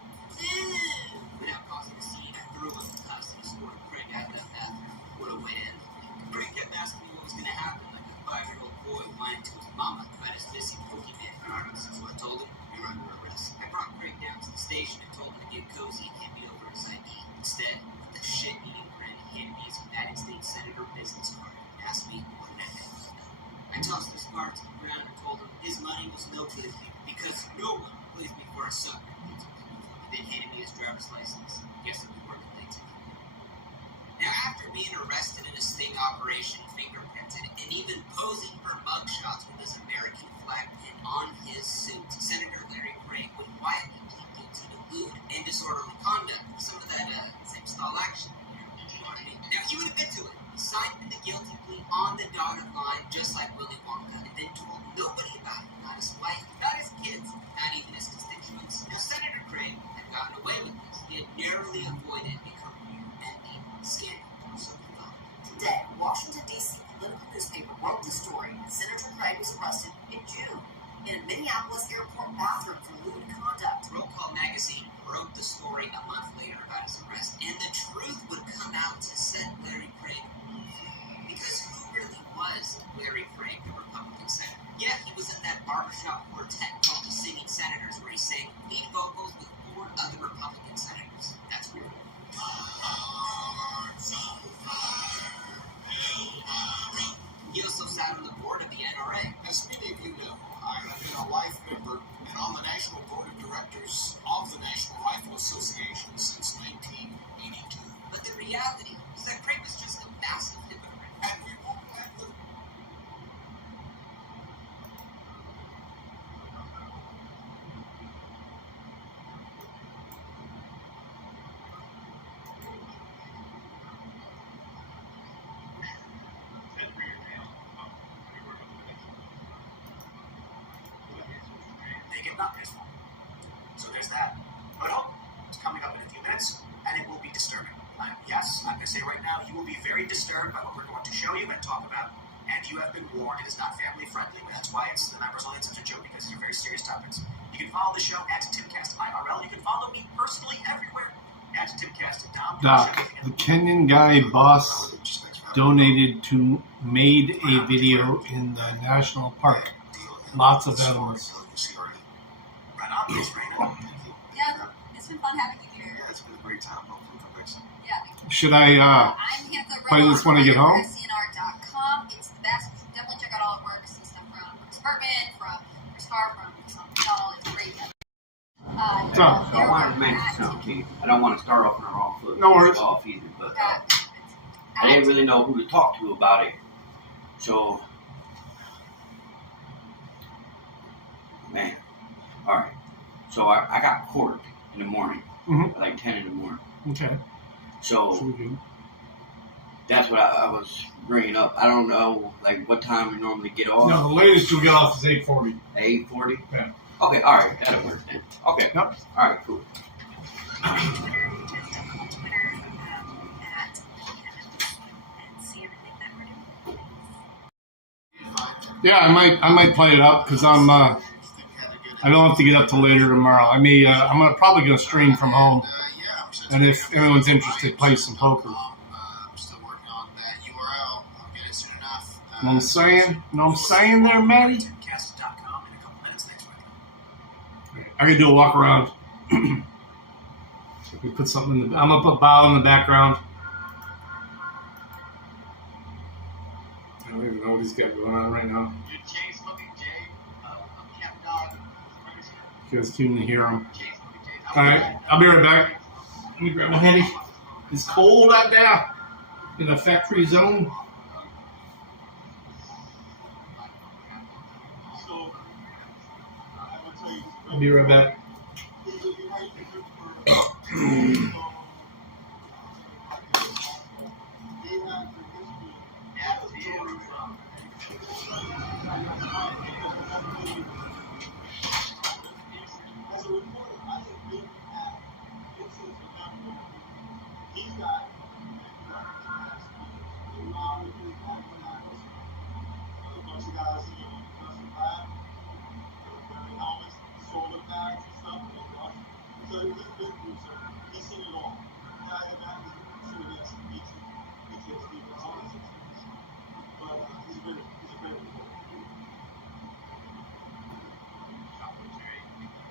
without causing a scene, I threw him the cuss and escorted Craig out of that bathroom. What a way to end the week. Craig kept asking me what was going to happen, like a 5-year-old boy whining to his mama about his missing Pokemon cards. So I told him, you're under arrest. I brought Craig down to the station and told him to get cozy and hand me over his ID. Instead, with a shit-eating grin, he handed me his United States Senator business card and asked me what the heck was that. I tossed his card to the ground and told him his money was no good because no one plays me for a sucker. Then handed me his driver's license. Guess I'll be working late tonight. Now, after being arrested in a sting operation, fingerprinted, and even posing for mugshots with his American flag pin on his suit, Senator Larry Craig would quietly plead guilty to lewd and disorderly conduct for some of that same style action. You know what I mean? Now, he would admit to it. He signed the guilty plea on the dotted line, just like Willy Wonka, and then told nobody about it. Not his wife, not his kids, not even his constituents. Now, Senator Craig had gotten away with this. He had narrowly avoided a career-ending scandal. So he thought. Today, Washington, D.C. political newspaper wrote the story that Senator Craig was arrested in June in a Minneapolis airport bathroom for lewd conduct. Roll Call magazine wrote the story a month later about his arrest, and the truth would come out to set Larry Craig free. Because who really was Larry Craig, the Republican senator? Yeah, he was in that barbershop quartet called the Singing Senators, where he sang lead vocals with 4 other Republican senators. That's weird. He also sat on the board of the NRA. As many of you know, I have been a life member and on the national board of directors of the National Rifle Association since 1982. But the reality is that Craig was just a massive hypocrite. And we won't let them. They get not this one. So there's that. But oh, it's coming up in a few minutes, and it will be disturbing. Yes, I'm going to say right now, you will be very disturbed by what we're going to show you and talk about. And you have been warned, it is not family friendly, but that's why the members only it's such a joke, because these are very serious topics. You can follow the show at TimCast IRL. You can follow me personally everywhere at TimCast. Doc, the Kenyan guy boss donated to made a video in the national park. Lots of animals. Right on, Miss Raina. Yeah, it's been fun having you here. Yeah, it's been a great time. Hopefully, come back soon. Yeah. Should I play this when I get home? SCNR.com. It's the best. Definitely check out all the work. Some stuff from Chris Bergman, from Chris Carr, from Y'all. It's great. I wanted to mention something to you. I don't want to start off on the wrong foot. No worries. Off either, but I didn't really know who to talk to about it. So, man, all right. So I got court in the morning, Mm-hmm. like 10 in the morning. Okay. So that's what I was bringing up. I don't know, like, what time we normally get off. No, the latest you'll get off is 8:40. 8:40? Yeah. Okay, all right. That'll work then. Okay. Yep. All right, cool. Yeah, I might play it up because I'm I don't have to get up till later tomorrow. I may I'm probably gonna stream from home, and if anyone's interested, play some poker. I'm still working on that URL. I'll get it soon enough. Know what I'm saying? Know what I'm saying there, Matty? TimCast.com in a couple minutes next week. I gotta do a walk around. We put something in the. I'm gonna put Bow in the background. I don't even know what he's got going on right now. You guys can't even hear him. Alright, I'll be right back. Let me grab my handy. It's cold out there in the factory zone. I'll be right back. As a reporter, I have been at incidents with African. He's physically, so he's seen it all. I imagine he's seen it as PTSD, but all this experience. But he's a very important dude.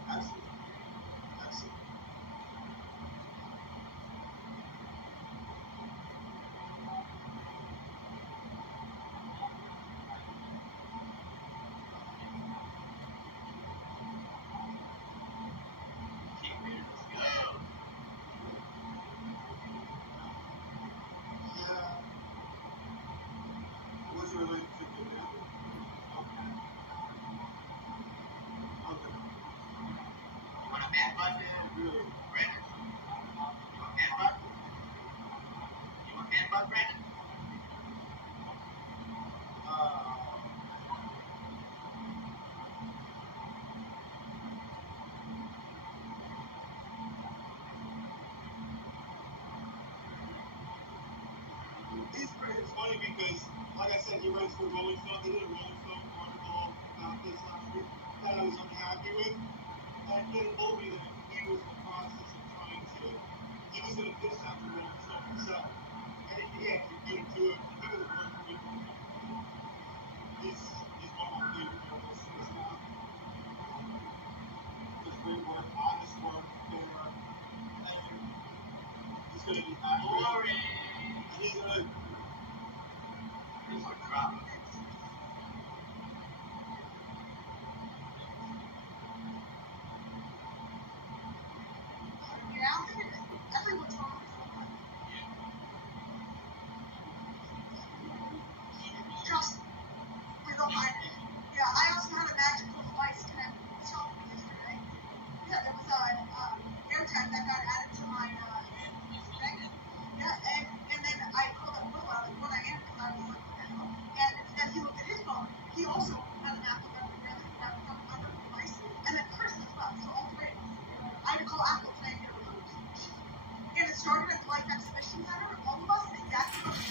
Absolutely. Absolutely. What's your relationship with him? Okay. Okay. You want a man button? Really? Brandon? You want man button? You want man button, Brandon? It's funny because, like I said, he writes for Rolling Stone. They did a Rolling Stone article about this last week that I was unhappy with. And they told me that he was in the process of trying to, he was going to pitch that to Rolling Stone himself. And he came to it. He's one of my favorite journalists in this town. Does great work, honest work, fair. And he's going to be accurate. And he's going to. Here's what drama. Everyone's wrong. Just we don't mind it. Yeah, I also had a magical device connect telling me yesterday. Yeah, there was AirTag that got added to my thing. Yeah, and then I called up Will out when I answered because I was like, what the hell? And then he looked at his phone. He also had an Apple that was really under the device. And then Chris as well. So all three. I had to call Apple today and get a remote. And it started at the Life Exhibition Center. All of us exactly what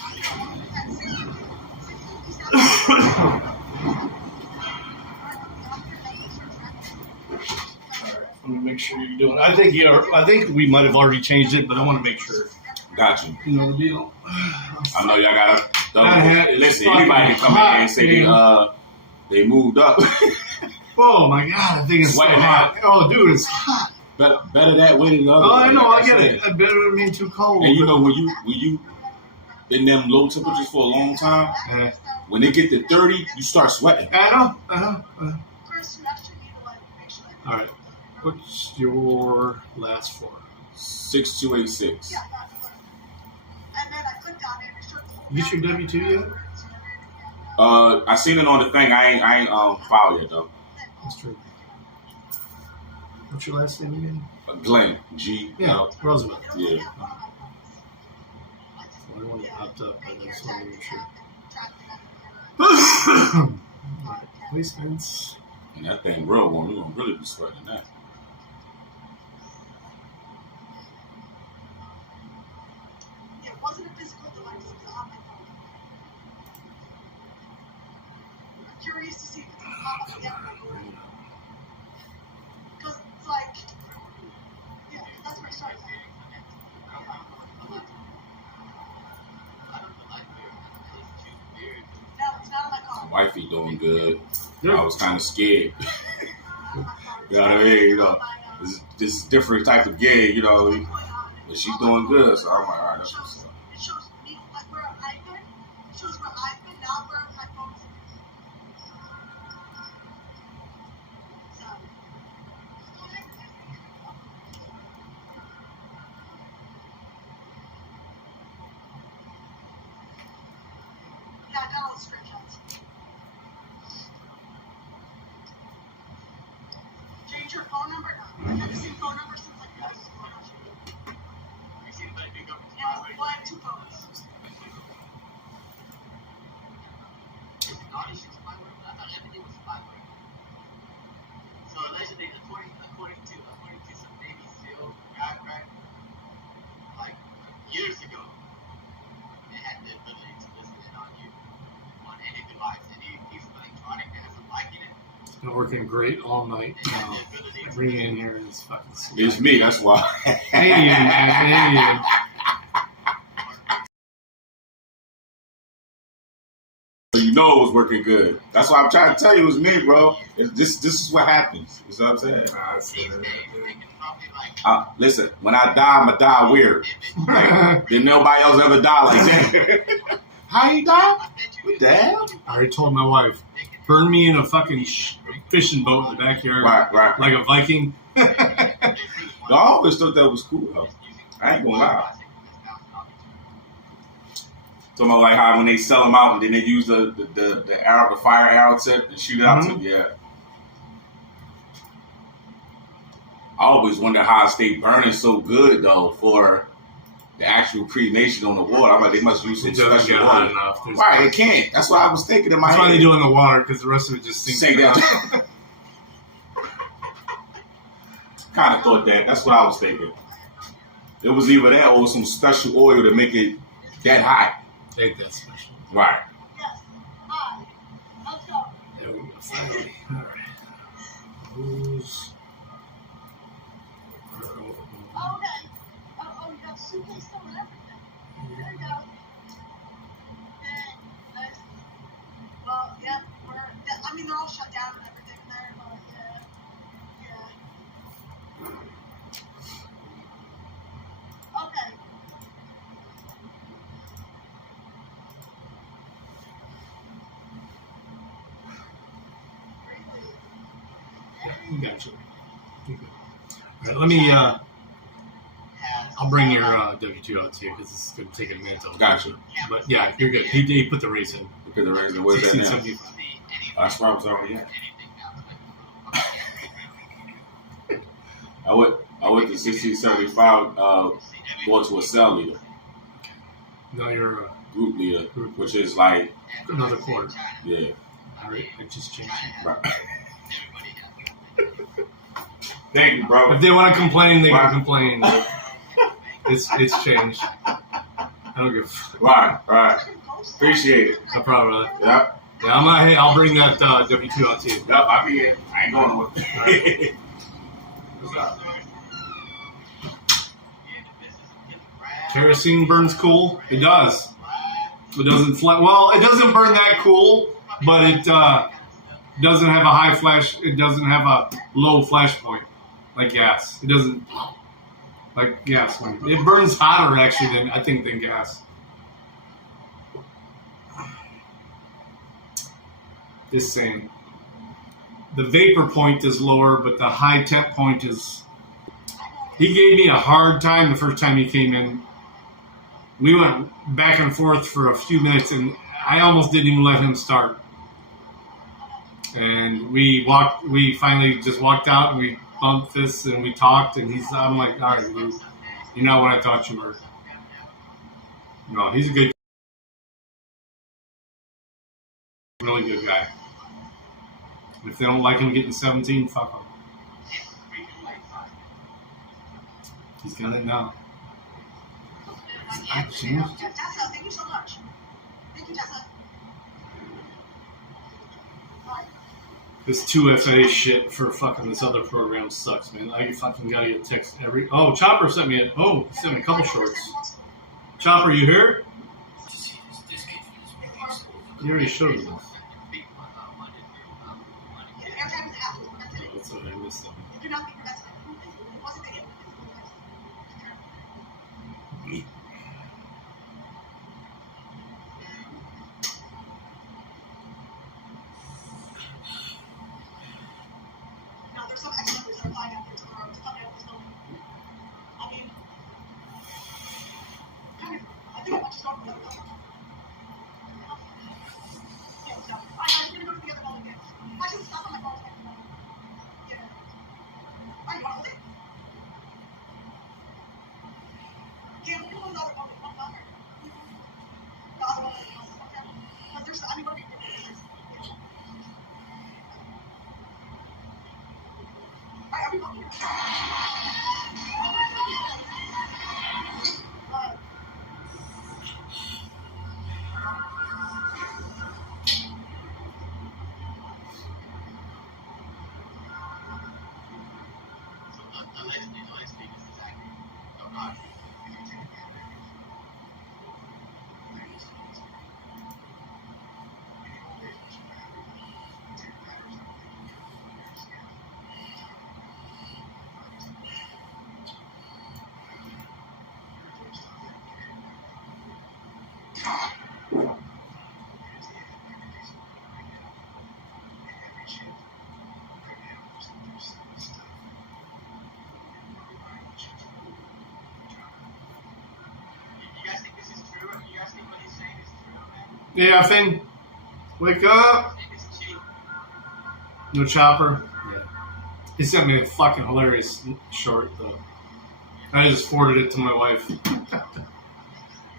we had 60. Let me make sure you're doing. I think we might have already changed it, but I want to make sure. Got you. You know the deal. I know y'all gotta listen. Anybody can come in here and say they moved up. Oh my god, I think it's so hot. Oh, dude, it's hot. Better that way than the other. Oh, I know, like I get it. Better than being too cold. And you know when you in them low temperatures for a long time, when they get to 30, you start sweating. I know. All right. What's your last four? 6286. You get your W-2 yet? I seen it on the thing. I ain't filed yet though. That's true. What's your last name again? Glenn. G. Yeah, Roosevelt. Yeah. So I want it popped up, but I just want to make sure. All right, placements. And that thing real one, we're gonna really be sweating that. It wasn't a physical device, it was on my phone. I'm curious to see if it's going to pop up again. Because it's like, yeah, that's where it starts. No, it's not like home. Wifey doing good. I was kind of scared. You know what I mean? You know, this is different type of gig, you know. But she's doing good, so I'm like, all right, that's what's up. It shows me like where I've been. It shows where I've been, not where my phone is. So. Yeah, I got all the screenshots. Change your phone number now. I've had the same phone number since like high school. Yeah, well, I have two phones. Naughty shit's spyware? I thought everything was spyware. So allegedly, according to some Navy SEAL guy, right? Like years ago, they had the ability to listen in on you on any device, any piece of electronic that has a mic in it. It's gonna working great all night. I bring you in here and it's fucking sweet. It's me, that's why. Alien, man, alien. You know it was working good. That's why I'm trying to tell you it was me, bro. This is what happens. You know what I'm saying? Listen, when I die, I'm going to die weird. Like, did nobody else ever die like that? How you die? What the hell? I already told my wife, burn me in a fucking fishing boat in the backyard. Right. Like a Viking. I always thought that was cool, though. I ain't gonna lie. Talking about like how when they sell them out and then they use the arrow, the fire arrow tip and shoot it out to them. Yeah. I always wonder how it stayed burning so good though for the actual cremation on the water. I'm like, they must use some special water. Right, it can't. That's what I was thinking in my head. That's why they do it in the water because the rest of it just sinks down. Kind of thought that. That's what I was thinking. It was either that or some special oil to make it that high. Ain't that special. Right. There we go. Finally. All right. Those. Okay. Oh, you got suitcase still and everything. There you go. Nice. Well, yeah, I mean, they're all shut down and everything there, but yeah. Okay. Gotcha. Okay. All right, let me. I'll bring your W2 out to you because it's going to take a minute. Gotcha. But yeah, you're good. He put the raise in. He put the raise in. Where's that now? 1675. That's where I was already at. I went to 1675. Going to a cell leader. Now you're a group leader, which is like another quarter. Yeah. All right, I just changed it. Right. Thank you, bro. If they want to complain, they can complain. It's changed. I don't give a fuck. Right. Appreciate it. No problem, brother. Yep. Yeah, hey, I'll bring that W2 out to you. Yep, I'll be here. I ain't going with it. Right. What's up? Kerosene burns cool. It does. It doesn't well, it doesn't burn that cool, but it doesn't have a high flash. It doesn't have a low flash point like gas. It doesn't like gas. It burns hotter actually than gas. Just saying. The vapor point is lower, but the high temp point is. He gave me a hard time the first time he came in. We went back and forth for a few minutes, and I almost didn't even let him start. And we finally just walked out, and we bumped fists, and we talked, and I'm like, all right, dude, you're not what I thought you were. No, he's a good, really good guy. If they don't like him getting 17, fuck him. He's got it now. Tessa, thank you so much. Thank you, Tessa. This 2FA shit for fucking this other program sucks, man. I fucking gotta get text every. Oh, Chopper sent me a couple shorts. Chopper, you here? You already showed me this. That's what I missed them. There's some ex-members that are flying out there tomorrow to come out this building. I mean, I think I might just talk about it. Yeah, so I'm going to go to the other building again. I should stop on my phone. Yeah. I want to leave. Yeah, we'll go to the other building. One other. The other building. Okay. But there's, I mean, what do you think it is? Yeah, Finn, wake up. No chopper. Yeah. He sent me a fucking hilarious short, though. I just forwarded it to my wife.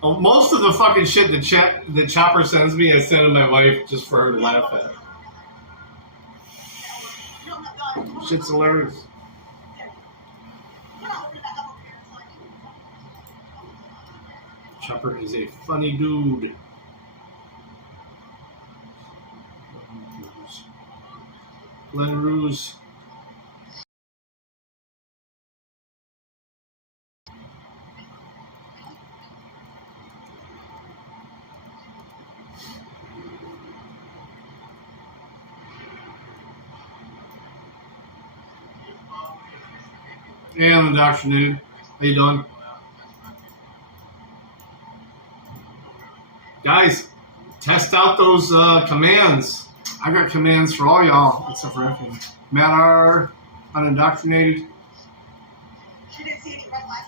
Most of the fucking shit that Chopper sends me, I send to my wife just for her to laugh at. Shit's hilarious. Chopper is a funny dude. Glen Ruse. Hey, I'm inDOCtriNATION. How you doing? Guys, test out those commands. I got commands for all y'all, except for F. Matt R. on inDOCtriNATION. She didn't see any red flags.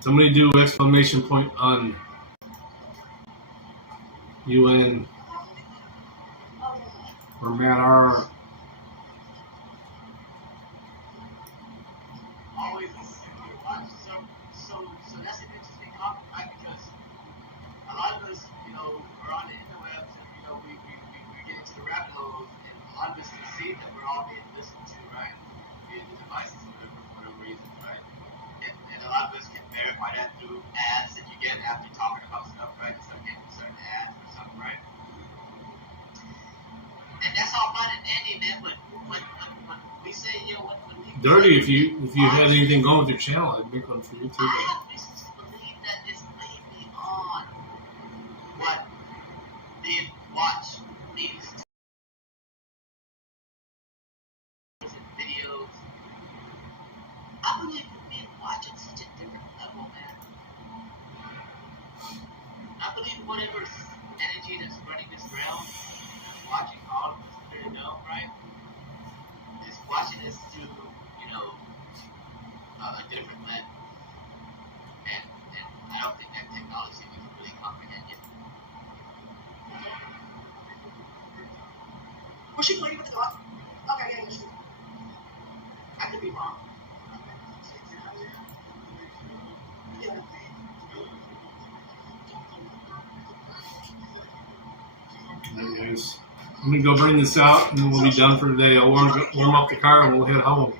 Somebody do exclamation point on UN or Matt R. Always watch. So that's an interesting topic, right? Because a lot of us, are on the interwebs and, we get into the rabbit holes and a lot of us can see that we're all being listened to, right? Via the devices for whatever reasons, right? And a lot of us can verify that through ads that you get after you're talking about stuff, right? You start getting certain ads or something, right? And that's all fine and dandy, man, but when we say, when people Dirty, if you had anything going with your channel, I'd make one for you too. I have reasons to believe that it's mainly on what they watch these videos. I believe that being watching such a different level, man. I believe whatever energy that's running this realm, watching all of us clear it out, right? Is watching us through, a different lens. And I don't think that technology we can really comprehend yet. Was she playing with the dog? Okay, yeah, she. I could be wrong. Yeah. Alright, guys. I'm gonna go bring this out and then we'll be done for today. I'll warm up the car and we'll head home.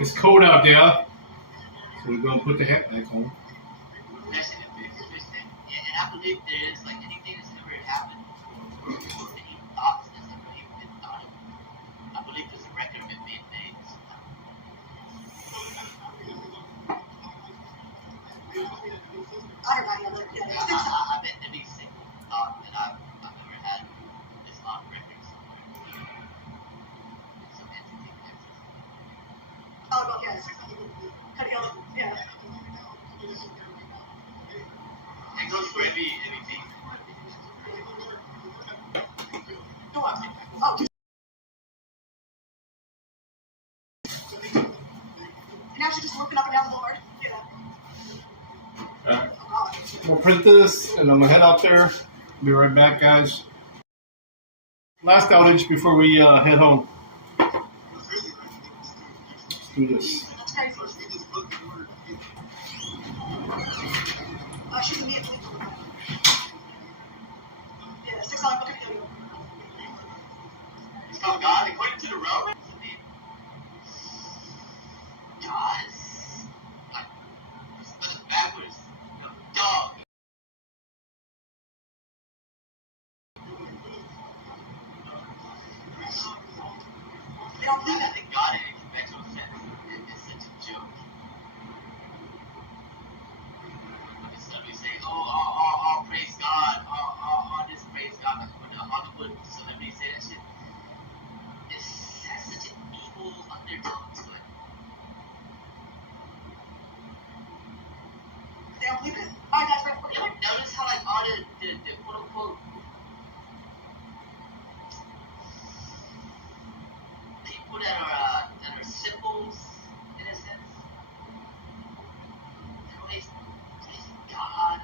It's cold out there, so we're gonna put the hat back on. That's an interesting. And I believe there is, like anything that's ever happened, any thoughts that's ever even been thought of, I believe there's a record of it being made sometime. I don't know. I bet every single thought that I've ever had is on record somewhere. Some entity exists. Oh, yes. How do you yeah. It goes for every thing. Go on. Oh, and actually just looking up and down the board. Yeah. Alright. We'll print this and I'm gonna head out there. Be right back, guys. Last outage before we head home. Let's do this. That's crazy. She's immediately. Yeah, 6 o'clock. Okay, Oh God, according to the Romans, God, like, backwards, dog. the quote unquote people that are symbols in a sense. They're always praising God,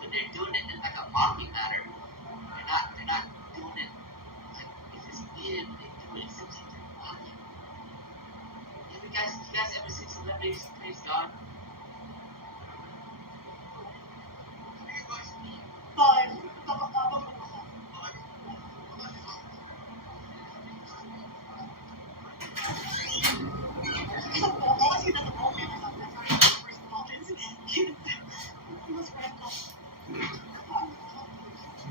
but they're doing it in like a mocking manner. They're not doing it like if it's weird. They're doing it simply through mocking. You guys ever seen celebrities praise God?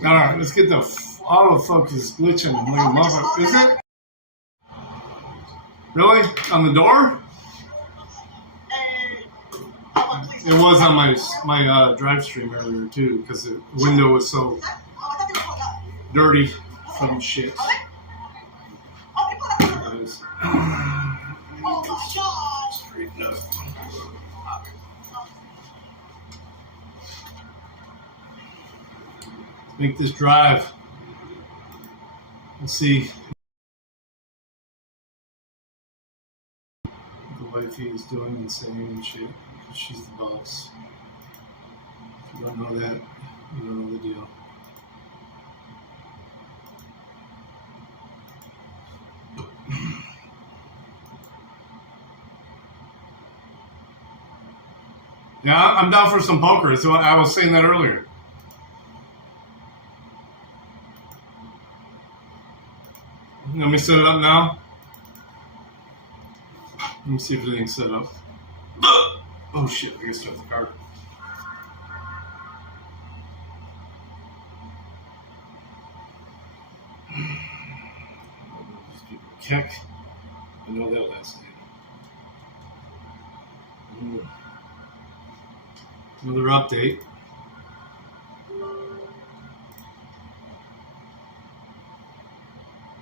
All right, let's get the autofocus glitching like a motherfucker. Is it? Really? On the door? It was on my drive stream earlier too, because the window was so dirty from shit. Straighten up. Make this drive. Let's see. The wifey is doing and saying and shit. She's the boss. If you don't know that, you don't know the deal. Yeah, I'm down for some poker. So I was saying that earlier. Let me set it up now. Let me see if everything's set up. Oh shit, I gotta start the car. Keck. I know that last name. Another update.